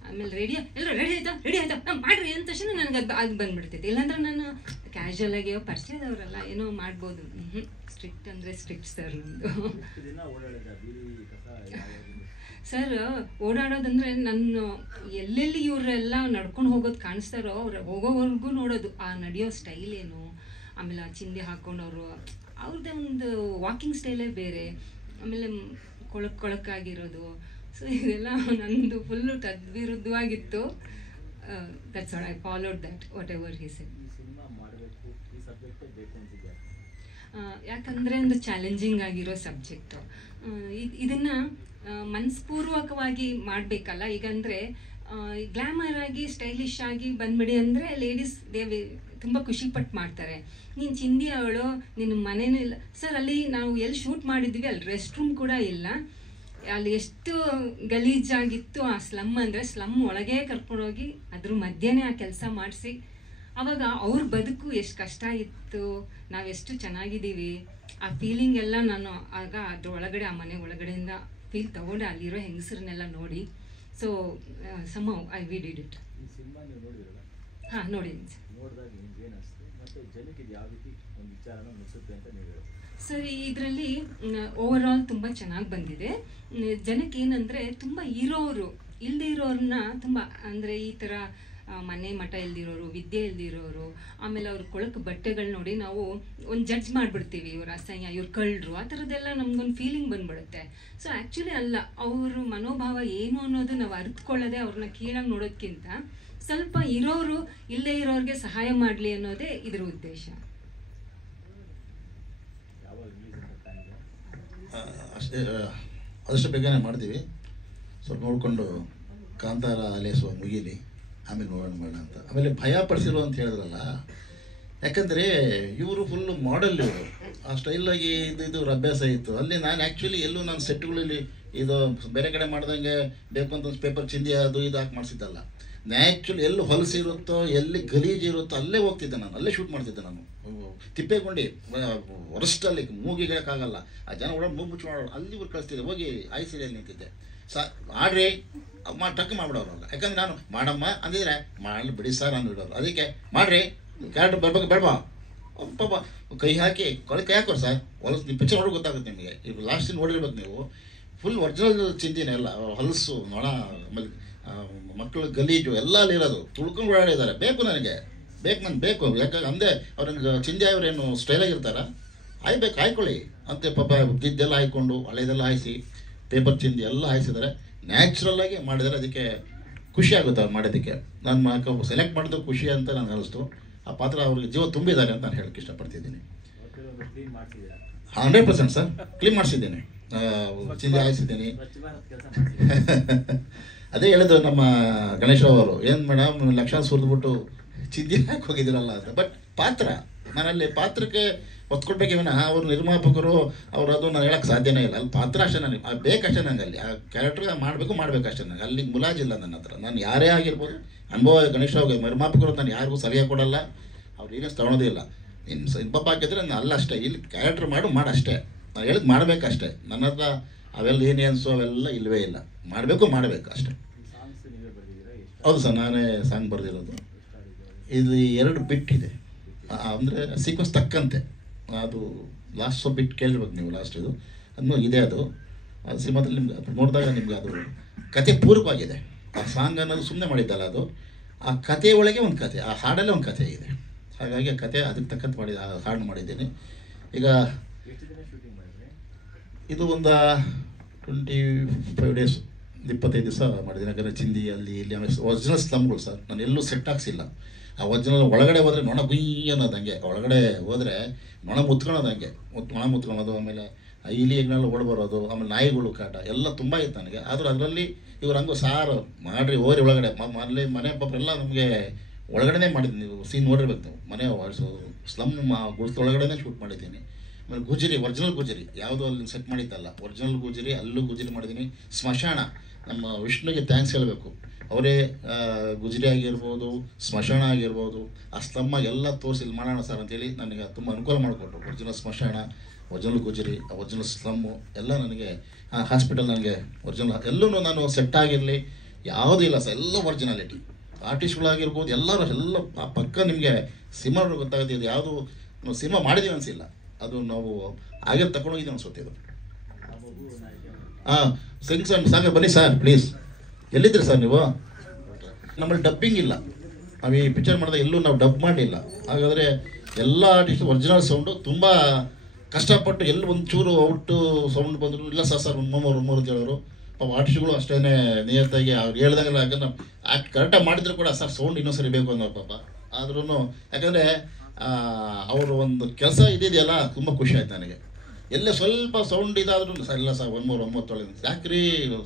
ಆಮೇಲೆ ಎಲ್ಲರೂ ರೆಡಿ ಆಯ್ತಾ ಮಾಡ್ರಿ ಅಂದ ತಕ್ಷಣ ನನಗೆ ಅದು ಬಂದ್ಬಿಡ್ತೈತೆ. ಇಲ್ಲಾಂದ್ರೆ ನಾನು ಕ್ಯಾಶುವಲ್ ಆಗಿ ಪರಿಚಯದವರಲ್ಲ ಏನೋ ಮಾಡ್ಬೋದು. ಸ್ಟ್ರಿಕ್ಟ್ ಅಂದರೆ ಸ್ಟ್ರಿಕ್ಟ್ ಸರ್ ನಮ್ಮದು. ಸರ್ ಓಡಾಡೋದಂದರೆ ನನ್ನ ಎಲ್ಲೆಲ್ಲಿ ಇವರೆಲ್ಲ ನಡ್ಕೊಂಡು ಹೋಗೋದು ಕಾಣಿಸ್ತಾರೋ ಅವ್ರು ಹೋಗೋವರೆಗೂ ನೋಡೋದು, ಆ ನಡೆಯೋ ಸ್ಟೈಲ್ ಏನು, ಆಮೇಲೆ ಆ ಚಿಂದಿ ಹಾಕ್ಕೊಂಡವರು ಅವ್ರದ್ದೇ ಒಂದು ವಾಕಿಂಗ್ ಸ್ಟೈಲೇ ಬೇರೆ, ಆಮೇಲೆ ಕೊಳಕಾಗಿರೋದು. ಸೊ ಇದೆಲ್ಲ ನಂದು ಫುಲ್ಲು ತದ್ವಿರುದ್ಧವಾಗಿತ್ತು. That's all I followed that whatever he said. ಯಾಕಂದರೆ ಒಂದು ಚಾಲೆಂಜಿಂಗ್ ಆಗಿರೋ ಸಬ್ಜೆಕ್ಟು. ಇದನ್ನು ಮನಸ್ಪೂರ್ವಕವಾಗಿ ಮಾಡಬೇಕಲ್ಲ. ಈಗ ಅಂದರೆ ಗ್ಲಾಮರ್ ಆಗಿ ಸ್ಟೈಲಿಶ್ ಆಗಿ ಬಂದ್ಬಿಡಿ ಅಂದರೆ ಲೇಡೀಸ್ ತುಂಬ ಖುಷಿಪಟ್ಟು ಮಾಡ್ತಾರೆ. ನೀನು ಚಿಂದಿ ಅವಳು, ನಿನ್ನ ಮನೇನೂ ಇಲ್ಲ ಸರ್. ಅಲ್ಲಿ ನಾವು ಎಲ್ಲಿ ಶೂಟ್ ಮಾಡಿದ್ವಿ ಅಲ್ಲಿ ರೆಸ್ಟ್ ರೂಮ್ ಕೂಡ ಇಲ್ಲ. ಅಲ್ಲಿ ಎಷ್ಟು ಗಲೀಜಾಗಿತ್ತು ಆ ಸ್ಲಮ್ ಅಂದರೆ ಸ್ಲಮ್ ಒಳಗೆ ಕರ್ಕೊಂಡೋಗಿ ಅದ್ರ ಮಧ್ಯೆನೇ ಆ ಕೆಲಸ ಮಾಡಿಸಿ, ಆವಾಗ ಅವ್ರ ಬದುಕು ಎಷ್ಟು ಕಷ್ಟ ಇತ್ತು, ನಾವೆಷ್ಟು ಚೆನ್ನಾಗಿದ್ದೀವಿ ಆ ಫೀಲಿಂಗ್ ಎಲ್ಲ ನಾನು ಆಗ ಅದ್ರ ಒಳಗಡೆ ಆ ಮನೆ ಒಳಗಡೆಯಿಂದ ಫೀಲ್ ತೊಗೊಂಡೆ ಅಲ್ಲಿರೋ ಹೆಂಗಸರನ್ನೆಲ್ಲ ನೋಡಿ. So some I we did it. ಹಾಂ ನೋಡಿದ್ದೀನಿ ಸರ್. ಇದರಲ್ಲಿ ಓವರ್ ಆಲ್ ತುಂಬ ಚೆನ್ನಾಗಿ ಬಂದಿದೆ. ಜನಕ್ಕೆ ಏನಂದರೆ ತುಂಬ ಇರೋರು ಇಲ್ಲದೆ ಇರೋರನ್ನ ತುಂಬ ಅಂದರೆ ಈ ಥರ ಮನೆ ಮಠ ಇಲ್ದಿರೋರು, ವಿದ್ಯೆ ಇಲ್ದಿರೋರು, ಆಮೇಲೆ ಅವ್ರ ಕೊಳಕು ಬಟ್ಟೆಗಳು ನೋಡಿ ನಾವು ಒಂದು ಜಡ್ಜ್ ಮಾಡಿಬಿಡ್ತೀವಿ, ಇವ್ರ ಅಸಹ್ಯ, ಇವ್ರು ಕಳ್ಳರು, ಆ ಥರದ್ದೆಲ್ಲ ನಮ್ಗೊಂದು ಫೀಲಿಂಗ್ ಬಂದ್ಬಿಡುತ್ತೆ. ಸೊ ಆ್ಯಕ್ಚುಲಿ ಅಲ್ಲ, ಅವ್ರ ಮನೋಭಾವ ಏನು ಅನ್ನೋದು ನಾವು ಅರಿತುಕೊಳ್ಳದೆ ಅವ್ರನ್ನ ಕೀಳಾಗಿ ನೋಡೋದಕ್ಕಿಂತ ಸ್ವಲ್ಪ ಇರೋರು ಇಲ್ಲೇ ಇರೋರಿಗೆ ಸಹಾಯ ಮಾಡಲಿ ಅನ್ನೋದೇ ಇದ್ರ ಉದ್ದೇಶ. ಆದಷ್ಟು ಬೇಗನೆ ಮಾಡ್ತೀವಿ. ಸ್ವಲ್ಪ ನೋಡಿಕೊಂಡು ಕಾಂತಾರ ಅಲೇಸುವ ಮುಗೀಲಿ, ಆಮೇಲೆ ನೋಡೋಣ ಅಂತ. ಆಮೇಲೆ ಭಯ ಪಡಿಸಿರೋ ಅಂತ ಹೇಳಿದ್ರಲ್ಲ, ಯಾಕಂದರೆ ಇವರು ಫುಲ್ಲು ಮಾಡಲ್, ಇವರು ಆ ಸ್ಟೈಲಾಗಿ ಇದು ಅಭ್ಯಾಸ ಇತ್ತು. ಅಲ್ಲಿ ನಾನು ಆ್ಯಕ್ಚುಲಿ ಎಲ್ಲೂ ನಾನು ಸೆಟ್ಗಳಲ್ಲಿ ಇದು ಬೇರೆ ಕಡೆ ಮಾಡ್ದಂಗೆ ಬೇಕು ಅಂತ ಪೇಪರ್ ಚಿಂದಿ ಅದು ಇದು ಹಾಕಿ ಮಾಡಿಸಿದ್ದಲ್ಲ. ನ್ಯಾಚುಲಿ ಎಲ್ಲಿ ಹೊಲಸಿರುತ್ತೋ, ಎಲ್ಲಿ ಗಲೀಜು ಇರುತ್ತೋ ಅಲ್ಲೇ ಹೋಗ್ತಿದ್ದೆ ನಾನು, ಅಲ್ಲೇ ಶೂಟ್ ಮಾಡ್ತಿದ್ದೆ ನಾನು. ತಿಪ್ಪೇಗೊಂಡು ವರ್ಷದಲ್ಲಿ ಮೂಗಿಗಳಕ್ಕಾಗಲ್ಲ, ಆ ಜನ ಒಳಗೆ ಮೂಗು ಮುಚ್ಚಿ ಮಾಡೋರು, ಅಲ್ಲಿ ಇವ್ರು ಕಳಿಸ್ತಿದ್ದೆ, ಹೋಗಿ ಐಸಿರಿಯಲ್ಲಿ ನಿಂತಿದ್ದೆ. ಆಡ್ರಿ ಟಕ್ ಮಾಡಿಬಿಡೋರು ಅವಾಗ. ಯಾಕಂದ್ರೆ ನಾನು ಮಾಡಮ್ಮ ಅಂದಿದ್ರೆ ಮಾಡಲಿ ಬಿಡಿ ಸರ್ ಅಂದ್ಬಿಡೋರು. ಅದಕ್ಕೆ ಮಾಡ್ರಿ ಕ್ಯಾರೆಕ್ಟರ್ ಬರ್ಬೇಕು ಬೇಡವಾ ಪಾಪ ಕೈ ಹಾಕಿ ಕೈ ಹಾಕೋರು ಸರ್. ಹೊಲಸು ನಿಮ್ಮ ಪಿಕ್ಚರ್ ನೋಡಿ ಗೊತ್ತಾಗುತ್ತೆ ನಿಮಗೆ. ಈಗ ಲಾಸ್ಟ್ ಸೀನ್ ನೋಡಿರ್ಬೇಕು ನೀವು, ಫುಲ್ ಒರಿಜಿನಲ್ ಚಿಂತಿನೇ ಎಲ್ಲ, ಹೊಲಸು ನೊಣ, ಆಮೇಲೆ ಮಕ್ಕಳು ಗಲೀಜು ಎಲ್ಲ ಅಲ್ಲಿರೋದು, ತುಳ್ಕೊಂಡು ಓಡಾಡಿದ್ದಾರೆ. ಬೇಕು ನನಗೆ ಬೇಕು ಯಾಕಂದ್ರೆ ಅಂದೆ ಅವ್ರಿಗೆ ಚಿಂದಿ ಅವರೇನು ಸ್ಟೈಲಾಗಿರ್ತಾರ, ಆಯ್ಬೇಕು ಹಾಯ್ಕೊಳ್ಳಿ ಅಂತ ಪಾಪ ಗಿದ್ದೆಲ್ಲ ಹಾಯ್ಕೊಂಡು ಹಳೆದೆಲ್ಲ ಹಾಯಿಸಿ ಪೇಪರ್ ಚಿಂದಿ ಎಲ್ಲ ಹಾಯಿಸಿದ್ದಾರೆ. ನ್ಯಾಚುರಲ್ಲಾಗಿ ಮಾಡಿದ್ದಾರೆ. ಅದಕ್ಕೆ ಖುಷಿ ಆಗುತ್ತೆ ಅವ್ರು ಮಾಡೋದಕ್ಕೆ. ನಾನು ಸೆಲೆಕ್ಟ್ ಮಾಡಿದ್ದು ಖುಷಿ ಅಂತ ನನಗೆ ಅನಿಸ್ತು. ಆ ಪಾತ್ರ ಅವ್ರಿಗೆ ಜೀವ ತುಂಬಿದ್ದಾರೆ ಅಂತ ನಾನು ಹೇಳಕ್ಕೆ ಇಷ್ಟಪಡ್ತಿದ್ದೀನಿ. 100% ಸರ್, ಕ್ಲೀನ್ ಮಾಡಿಸಿದ್ದೀನಿ, ಚಿಂದಿ ಹಾಯಿಸಿದ್ದೀನಿ. ಅದೇ ಹೇಳಿದ್ರು ನಮ್ಮ ಗಣೇಶ್ ಅವರು, ಏನು ಮೇಡಮ್ ಲಕ್ಷ ಸುರಿದ್ಬಿಟ್ಟು ಚಿಂದಿ ಹಾಕಿ ಹೋಗಿದ್ದೀರಲ್ಲ ಅಂತ. ಬಟ್ ಪಾತ್ರ ನಾನಲ್ಲಿ ಪಾತ್ರಕ್ಕೆ ಒತ್ತು ಕೊಡ್ಬೇಕೆ ವಿನಃ ಅವ್ರು ನಿರ್ಮಾಪಕರು ಅವ್ರು ಅದು ನಾನು ಹೇಳೋಕ್ಕೆ ಸಾಧ್ಯನೇ ಇಲ್ಲ. ಅಲ್ಲಿ ಪಾತ್ರ ಅಷ್ಟೇ ನನಗೆ ಬೇಕಷ್ಟೇ, ನಂಗೆ ಅಲ್ಲಿ ಆ ಕ್ಯಾರೆಕ್ಟರ್ ಮಾಡಬೇಕಷ್ಟೇ. ನನಗೆ ಅಲ್ಲಿಗೆ ಮುಲಾಜಿಲ್ಲ ನನ್ನ ಹತ್ರ. ನಾನು ಯಾರೇ ಆಗಿರ್ಬೋದು, ಅನುಭವ ಗಣೇಶ ನಿರ್ಮಾಪಕರು ನಾನು ಯಾರಿಗೂ ಸರಿಯಾಗಿ ಕೊಡಲ್ಲ, ಅವ್ರು ಈಗ ತಗೊಳೋದೇ ಇಲ್ಲ. ಇನ್ನು ಇಬ್ಬಪ್ಪ ಹಾಕಿದ್ರೆ ನಾನು ಅಲ್ಲ ಅಷ್ಟೇ, ಇಲ್ಲಿ ಕ್ಯಾರೆಕ್ಟರ್ ಮಾಡಷ್ಟೇ, ನಾನು ಹೇಳಿದ್ ಮಾಡಬೇಕಷ್ಟೇ. ನನ್ನ ಹತ್ರ ಅವೆಲ್ಲ ಏನೇನ್ಸು ಅವೆಲ್ಲ ಇಲ್ಲವೇ ಇಲ್ಲ. ಮಾಡಬೇಕು ಅಷ್ಟೇ. ಹೌದು ಸರ್, ನಾನೇ ಸಾಂಗ್ ಬರೆದಿರೋದು. ಇಲ್ಲಿ 2 ಬಿಟ್ ಇದೆ, ಅಂದರೆ ಸೀಕ್ವೆನ್ಸ್ ತಕ್ಕಂತೆ. ಅದು ಲಾಸ್ಟ್ ಬಿಟ್ ಕೇಳಿರ್ಬೇಕು ನೀವು, ಲಾಸ್ಟ್ ಇದು ಅದನ್ನು ಇದೆ. ಅದು ಸಿನಿಮಾದಲ್ಲಿ ನಿಮ್ಗೆ ಅದು ನೋಡಿದಾಗ ನಿಮ್ಗೆ ಅದು ಕತೆ ಪೂರಕವಾಗಿದೆ. ಆ ಸಾಂಗ್ ಅನ್ನೋದು ಸುಮ್ಮನೆ ಮಾಡಿದ್ದಲ್ಲ, ಅದು ಆ ಕಥೆ ಒಳಗೆ ಒಂದು ಕಥೆ, ಆ ಹಾಡಲ್ಲೇ ಒಂದು ಕಥೆ ಇದೆ. ಹಾಗಾಗಿ ಆ ಕಥೆ ಅದಕ್ಕೆ ತಕ್ಕಂತೆ ಆ ಹಾಡು ಮಾಡಿದ್ದೀನಿ. ಈಗ ಇದು ಒಂದು 25 ಡೇಸ್ 25 ದಿವಸ ಮಾಡಿದ್ದೀನಿ. ಯಾಕಂದರೆ ಚಿಂದಿ ಅಲ್ಲಿ ಇಲ್ಲಿ ಆಮೇಲೆ ಒರಿಜಿನಲ್ ಸ್ಲಮ್ಗಳು ಸರ್, ನಾನು ಎಲ್ಲೂ ಸೆಟ್ ಹಾಕ್ಸಿಲ್ಲ. ಆ ಒರಿಜಿನಲ್ ಒಳಗಡೆ ಹೋದರೆ ನೊಣ ಗುಯ್ ಅನ್ನೋದಂಗೆ, ಒಳಗಡೆ ಹೋದರೆ ನೊಣ ಮುತ್ಕೊಳ್ಳೋದಂಗೆ, ನೊಣ ಮುತ್ಕೊಳ್ಳೋದು, ಆಮೇಲೆ ಇಲಿ ಹೆಗ್ನೆಲ್ಲ ಓಡ್ಬರೋದು, ಆಮೇಲೆ ನಾಯಿಗಳು ಕಾಟ ಎಲ್ಲ ತುಂಬ ಇತ್ತು ನನಗೆ. ಆದರೂ ಅದರಲ್ಲಿ ಇವ್ರು ಹಂಗೂ ಸಾರು ಮಾಡ್ರಿ ಓರಿ ಒಳಗಡೆ ಅಲ್ಲಿ ಮನೆ ಪಾಪರೆಲ್ಲ ನಮಗೆ ಒಳಗಡೆ ಮಾಡಿದ್ದೀನಿ. ನೀವು ಸೀನ್ ನೋಡಿರ್ಬೇಕು ನೀವು, ಮನೆ ಸ್ಲಮ್ ಗುಡ್ಸ್ದೊಳಗಡೆ ಶೂಟ್ ಮಾಡಿದ್ದೀನಿ. ಆಮೇಲೆ ಗುಜರಿ, ಒರಿಜಿನಲ್ ಗುಜರಿ ಯಾವುದೋ ಅಲ್ಲಿ ಸೆಟ್ ಮಾಡಿದ್ದಲ್ಲ, ಒರಿಜಿನಲ್ ಗುಜರಿ, ಅಲ್ಲೂ ಗುಜರಿ ಮಾಡಿದ್ದೀನಿ. ಸ್ಮಶಾನ, ನಮ್ಮ ವಿಷ್ಣುಗೆ ಥ್ಯಾಂಕ್ಸ್ ಹೇಳಬೇಕು. ಅವರೇ ಗುಜರಿ ಆಗಿರ್ಬೋದು, ಸ್ಮಶಾನ ಆಗಿರ್ಬೋದು, ಆ ಸ್ಲಮ್ಮಾಗಿ ಎಲ್ಲ ತೋರಿಸಿ ಇಲ್ಲಿ ಮಾಡೋಣ ಸರ್ ಅಂತೇಳಿ ನನಗೆ ತುಂಬ ಅನುಕೂಲ ಮಾಡಿಕೊಟ್ರು. ಒರಿಜಿನಲ್ ಸ್ಮಶಾನ, ಒರಿಜಿನಲ್ ಗುಜರಿ, ಒರಿಜಿನಲ್ ಸ್ಲಮ್ಮು ಎಲ್ಲ ನನಗೆ, ಹಾಸ್ಪಿಟಲ್ ನನಗೆ ಒರಿಜಿನಲ್ ಎಲ್ಲೂ ನಾನು ಸೆಟ್ ಆಗಿರಲಿ ಯಾವುದೂ ಇಲ್ಲ ಸರ್, ಎಲ್ಲ ಒರಿಜಿನಾಲಿಟಿ. ಆರ್ಟಿಸ್ಟ್ಗಳಾಗಿರ್ಬೋದು ಎಲ್ಲರೂ ಎಲ್ಲ ಪಕ್ಕ ನಿಮಗೆ ಸಿನಿಮಾ ಗೊತ್ತಾಗುತ್ತೆ. ಇದು ಯಾವುದು ನಾವು ಸಿನಿಮಾ ಮಾಡಿದ್ದೀವಿ ಅನಿಸಿಲ್ಲ, ಅದು ನಾವು ಹಾಗೆ ತಗೊಂಡೋಗಿದ್ದೀವಿ ಅನಿಸುತ್ತೆ. ಇದು ಸಿಂಗ್ಸ್ ಅಂಡ್ ಸಾಗರ್ ಬನ್ನಿ ಸರ್ ಪ್ಲೀಸ್. ಎಲ್ಲಿದ್ರಿ ಸರ್ ನೀವು? ನಮ್ಮಲ್ಲಿ ಡಬ್ಬಿಂಗ್ ಇಲ್ಲ, ನಾವು ಈ ಪಿಕ್ಚರ್ ಮಾಡಿದಾಗ ಎಲ್ಲೂ ನಾವು ಡಬ್ ಮಾಡಲಿಲ್ಲ. ಹಾಗಾದರೆ ಎಲ್ಲ ಆರ್ಟಿಸ್ಟ್ ಒರಿಜಿನಲ್ ಸೌಂಡು ತುಂಬ ಕಷ್ಟಪಟ್ಟು ಎಲ್ಲಿ ಒಂಚೂರು ಔಟು ಸೌಂಡ್ ಬಂದರು ಇಲ್ಲ ಸರ್ ರೂಮೂರು ಅಂತ ಹೇಳೋರು. ಪಾಪ ಆರ್ಟಿಸ್ಟ್ಗಳು ಅಷ್ಟೇ ನಿಯತ್ತಾಗಿ ಅವ್ರು ಹೇಳ್ದಂಗೆಲ್ಲ, ಯಾಕಂದ್ರೆ ಆ್ಯಕ್ಟ್ ಕರೆಕ್ಟಾಗಿ ಮಾಡಿದ್ರು ಕೂಡ ಸರ್ ಸೌಂಡ್ ಇನ್ನೂ ಸರಿ ಬೇಕು ಅನ್ನೋ ಪಾಪ. ಆದ್ರೂ ಯಾಕಂದರೆ ಅವರು ಒಂದು ಕೆಲಸ ಇದೆಯಲ್ಲ ತುಂಬ ಖುಷಿ ಆಯ್ತು ನನಗೆ. ಎಲ್ಲೇ ಸ್ವಲ್ಪ ಸೌಂಡ್ ಇದಾದ್ರೂ ಸರ್ ಇಲ್ಲ ಸರ್ 139 ಯಾಕ್ರಿ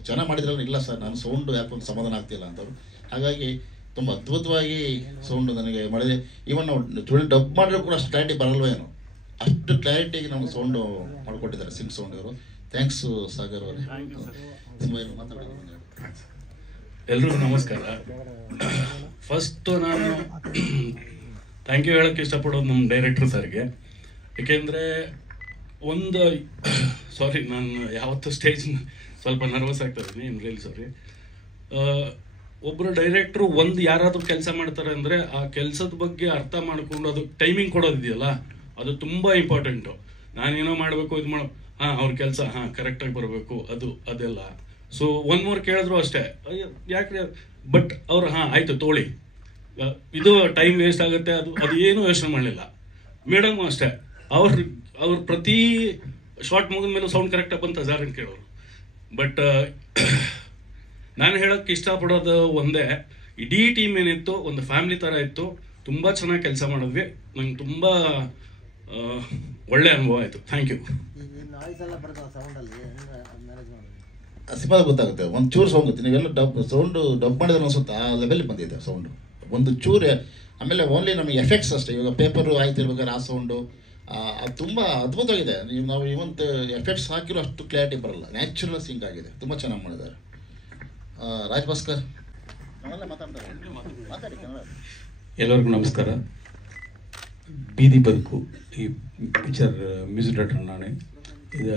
ಚೆನ್ನಾಗಿ ಮಾಡಿದ್ರಲ್ಲ, ಇಲ್ಲ ಸರ್ ನಾನು ಸೌಂಡು ಯಾಕೊಂದು ಸಮಾಧಾನ ಆಗ್ತಿಲ್ಲ ಅಂತವ್ರು. ಹಾಗಾಗಿ ತುಂಬ ಅದ್ಭುತವಾಗಿ ಸೌಂಡು ನನಗೆ ಮಾಡಿದೆ. ಈವನ್ ನಾವು ಡಬ್ ಮಾಡಿದ್ರು ಕೂಡ ಅಷ್ಟು ಕ್ಲಾರಿಟಿ ಬರಲ್ವೇನೋ, ಅಷ್ಟು ಕ್ಲಾರಿಟಿಗೆ ನಮ್ಗೆ ಸೌಂಡು ಮಾಡಿಕೊಟ್ಟಿದ್ದಾರೆ ಸಿಂಗ್ ಸೌಂಡ್ ಅವರು. ಥ್ಯಾಂಕ್ಸು ಸಾಗರ್ ಅವರೇ. ಎಲ್ರಿಗೂ ನಮಸ್ಕಾರ. ಫಸ್ಟು ನಾನು ಥ್ಯಾಂಕ್ ಯು ಹೇಳೋಕ್ಕೆ ಇಷ್ಟಪಡೋದು ನಮ್ಮ ಡೈರೆಕ್ಟ್ರು ಸರ್ಗೆ. ಏಕೆಂದರೆ ಸಾರಿ ನಾನು ಯಾವತ್ತೂ ಸ್ಟೇಜ್ ಸ್ವಲ್ಪ ನರ್ವಸ್ ಆಗ್ತಾಯಿದ್ದೀನಿ, ಇನ್ನು ರಿಯಲಿ ಸಾರಿ. ಒಬ್ಬರು ಡೈರೆಕ್ಟ್ರು ಯಾರಾದರೂ ಕೆಲಸ ಮಾಡ್ತಾರೆ ಅಂದರೆ ಆ ಕೆಲಸದ ಬಗ್ಗೆ ಅರ್ಥ ಮಾಡಿಕೊಂಡು ಅದು ಟೈಮಿಂಗ್ ಕೊಡೋದಿದೆಯಲ್ಲ, ಅದು ತುಂಬ ಇಂಪಾರ್ಟೆಂಟು. ನಾನೇನೋ ಮಾಡಬೇಕು ಇದು ಮಾಡೋ ಅವ್ರ ಕೆಲಸ ಕರೆಕ್ಟಾಗಿ ಬರಬೇಕು ಅದೆಲ್ಲ. ಸೊ ಒನ್ ಮೋರ್ ಕೇಳಿದ್ರು ಅಷ್ಟೇ, ಯಾಕೆ ಬಟ್ ಅವ್ರು ಆಯಿತು ತೋಳಿ, ಇದು ಟೈಮ್ ವೇಸ್ಟ್ ಆಗುತ್ತೆ ಅದು ಏನೂ ಯೋಚನೆ ಮಾಡಲಿಲ್ಲ. ಮೇಡಮ್ ಅಷ್ಟೇ, ಅವ್ರು ಪ್ರತಿ ಶಾರ್ಟ್ ಮುಗಿದ ಮೇಲೂ ಸೌಂಡ್ ಕರೆಕ್ಟಾಗಿ ಬಂತ ಸರ್ ಅಂತ ಕೇಳೋರು. ಬಟ್ ನಾನು ಹೇಳೋಕ್ಕೆ ಇಷ್ಟಪಡೋದು ಒಂದೇ, ಇಡೀ ಟೀಮ್ ಏನಿತ್ತು ಒಂದು ಫ್ಯಾಮಿಲಿ ಥರ ಇತ್ತು. ತುಂಬ ಚೆನ್ನಾಗಿ ಕೆಲಸ ಮಾಡಿದ್ವಿ. ನಂಗೆ ತುಂಬ ಒಳ್ಳೆ ಅನುಭವ ಆಯಿತು. Thank you. ಸಿನಿಮಾ ಗೊತ್ತಾಗುತ್ತೆ, ಒಂದು ಚೂರು ಸೌಂಡ್ ಗೊತ್ತಿ, ನೀವೆಲ್ಲ ಡಬ್ ಮಾಡಿದ್ರೆ ಅನ್ಸುತ್ತೆ ಆ ಲೆವೆಲ್ ಬಂದಿದೆ ಸೌಂಡು ಒಂದು ಚೂರು. ಆಮೇಲೆ ಓನ್ಲಿ ನಮಗೆ ಎಫೆಕ್ಟ್ಸ್ ಅಷ್ಟೇ. ಇವಾಗ ಪೇಪರು ಆಯ್ತಿರ್ಬೇಕಾದ್ರೆ ಆ ಸೌಂಡು ಅದು ತುಂಬ ಅದ್ಭುತವಾಗಿದೆ. ನಾವು ಇವಂತ ಎಫೆಕ್ಟ್ಸ್ ಹಾಕಿರೋ ಅಷ್ಟು ಕ್ಲಾರಿಟಿ ಬರಲ್ಲ, ನ್ಯಾಚುರಲ್ ಸಿಂಕ್ ಆಗಿದೆ, ತುಂಬ ಚೆನ್ನಾಗಿ ಮಾಡಿದ್ದಾರೆ. ರಾಜ್ ಭಾಸ್ಕರ್ ಎಲ್ಲರಿಗೂ ನಮಸ್ಕಾರ. ಬೀದಿ ಬದುಕು ಈ ಪಿಕ್ಚರ್ ಮ್ಯೂಸಿಕ್ ಡೈರೆಕ್ಟರ್ ನಾನೇ. ಇದು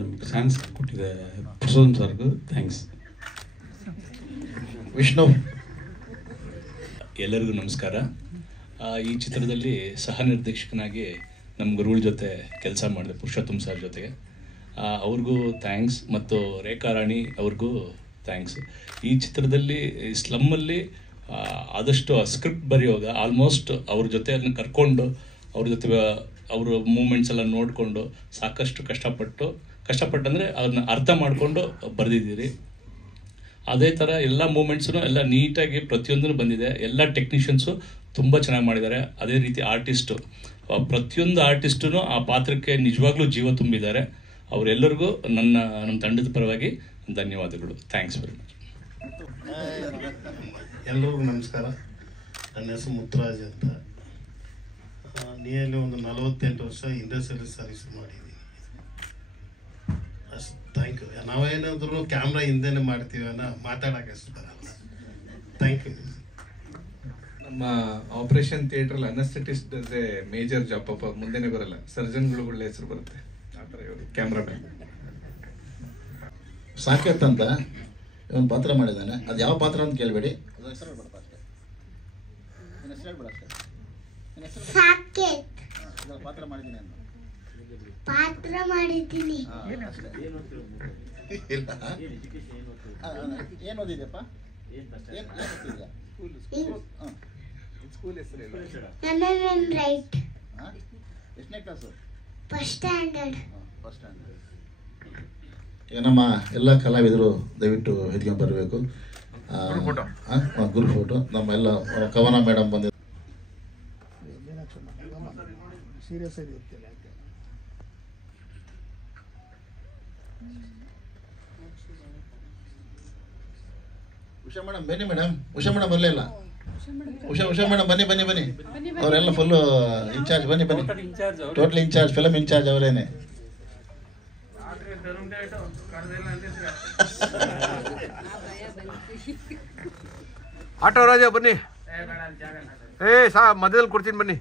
ನಮ್ಗೆ ಸಾಂಗ್ಸ್ ಕೊಟ್ಟಿದ್ದೆ ಪ್ರಸೋದನ್ ಸರ್ಗೂ ಥ್ಯಾಂಕ್ಸ್. ವಿಷ್ಣು. ಎಲ್ಲರಿಗೂ ನಮಸ್ಕಾರ. ಈ ಚಿತ್ರದಲ್ಲಿ ಸಹ ನಿರ್ದೇಶಕನಾಗಿ ನಮ್ಮ ಗುರುಗಳ ಜೊತೆ ಕೆಲಸ ಮಾಡಿದೆ, ಪುರುಷೋತ್ತಮ್ ಸರ್ ಜೊತೆಗೆ. ಅವ್ರಿಗೂ ಥ್ಯಾಂಕ್ಸ್, ಮತ್ತು ರೇಖಾ ರಾಣಿ ಅವ್ರಿಗೂ ಥ್ಯಾಂಕ್ಸ್. ಈ ಚಿತ್ರದಲ್ಲಿ ಸ್ಲಮ್ಮಲ್ಲಿ ಆದಷ್ಟು ಸ್ಕ್ರಿಪ್ಟ್ ಬರೆಯುವಾಗ ಆಲ್ಮೋಸ್ಟ್ ಅವ್ರ ಜೊತೆ ಅದನ್ನ ಕರ್ಕೊಂಡು ಅವ್ರ ಜೊತೆ ಅವರು ಮೂಮೆಂಟ್ಸ್ ಎಲ್ಲ ನೋಡಿಕೊಂಡು ಸಾಕಷ್ಟು ಕಷ್ಟಪಟ್ಟಂದರೆ ಅದನ್ನ ಅರ್ಥ ಮಾಡಿಕೊಂಡು ಬರೆದಿದ್ದೀರಿ. ಅದೇ ಥರ ಎಲ್ಲ ಮೂಮೆಂಟ್ಸೂ ಎಲ್ಲ ನೀಟಾಗಿ ಪ್ರತಿಯೊಂದೂ ಬಂದಿದೆ. ಎಲ್ಲ ಟೆಕ್ನಿಷಿಯನ್ಸು ತುಂಬ ಚೆನ್ನಾಗಿ ಮಾಡಿದ್ದಾರೆ. ಅದೇ ರೀತಿ ಆರ್ಟಿಸ್ಟು, ಪ್ರತಿಯೊಂದು ಆರ್ಟಿಸ್ಟೂ ಆ ಪಾತ್ರಕ್ಕೆ ನಿಜವಾಗ್ಲೂ ಜೀವ ತುಂಬಿದ್ದಾರೆ. ಅವರೆಲ್ಲರಿಗೂ ನಮ್ಮ ತಂಡದ ಪರವಾಗಿ ಧನ್ಯವಾದಗಳು. Thanks very much. ಎಲ್ರಿಗೂ ನಮಸ್ಕಾರ. ನನ್ನ ಹೆಸರು ಮುತ್ತರಾಜ್ ಅಂತ. ನಿಯರ್ಲಿ ಒಂದು 48 ವರ್ಷ ಇಂಡಸ್ಟ್ರಿಯಲ್ ಸರ್ವಿಸ್ ಮಾಡಿದ್ದೀನಿ. ಅಷ್ಟು ಥ್ಯಾಂಕ್ ಯು. ನಾವೇನಾದ್ರೂ ಕ್ಯಾಮ್ರಾ ಹಿಂದೆನೇ ಮಾಡ್ತೀವಿ ಅನ್ನೋ ಮಾತಾಡೋಕೆ ಅಷ್ಟು ಬರಲ್ಲ. Thank you. ನಮ್ಮ ಆಪರೇಷನ್ ಥಿಯೇಟ್ರಲ್ಲಿ ಅನಸ್ಥೆಟಿಸ್ಟ್ ಎ ಮೇಜರ್ ಜಾಬ್. ಪಾಪ ಮುಂದೆನೇ ಬರಲ್ಲ, ಸರ್ಜನ್ಗಳು ಒಳ್ಳೆ ಹೆಸರು ಬರುತ್ತೆ ಆ ಥರ. ಇವರು ಕ್ಯಾಮ್ರಾ ಮ್ಯಾನ್ ಸಾಕೇತ್ ಅಂತ ಒಂದು ಪಾತ್ರ ಮಾಡಿದ್ದಾನೆ. ಅದು ಯಾವ ಪಾತ್ರ ಅಂತ ಕೇಳಬೇಡಿ, ಪಾತ್ರ ಮಾಡಿದ್ದೀನಿ ಅಂತ ಪಾತ್ರ ಮಾಡಿದ್ದೀನಿ. ಏನು ಓದಿದ್ಯಪ್ಪ? ಏನು ಓದಿದ್ಯಾ? ಸ್ಕೂಲ್ ಹೆಸರು ನನ್ನ ರೈಟ್ ಎಷ್ಟನೇ class? First standard. First standard. ಈಗ ನಮ್ಮ ಎಲ್ಲ ಕಲಾವಿದರು ದಯವಿಟ್ಟು ಎದ್ಕೊಂಡು ಬರಬೇಕು. ಗುರು ಫೋಟೋ ನಮ್ಮ ಎಲ್ಲ ಕವನ ಮೇಡಮ್ ಬಂದಿದ್ದಾರೆ. ಸೀರಿಯಸ್ ಆಗಿ ಇರ್ತಿಲ್ಲ ಯಾಕೆ? ಉಷಾ ಮೇಡಮ್ ಬನ್ನಿ ಮೇಡಮ್. ಉಷಾ ಮೇಡಮ್ ಬರಲಿಲ್ಲ. ಉಷಾ ಮೇಡಮ್ ಬನ್ನಿ ಬನ್ನಿ ಬನ್ನಿ. ಅವರೆಲ್ಲ ಫುಲ್ಲು ಇನ್ಚಾರ್ಜ್. ಬನ್ನಿ ಬನ್ನಿ. ಟೋಟಲ್ ಇನ್ಚಾರ್ಜ್, ಫಿಲಮ್ ಇನ್ಚಾರ್ಜ್ ಅವರೇನೆ. ಆಟೋ ರಾಜ ಬನ್ನಿ. ಮಧ್ಯದಲ್ಲಿ ಕೊಡ್ತೀನಿ ಬನ್ನಿ.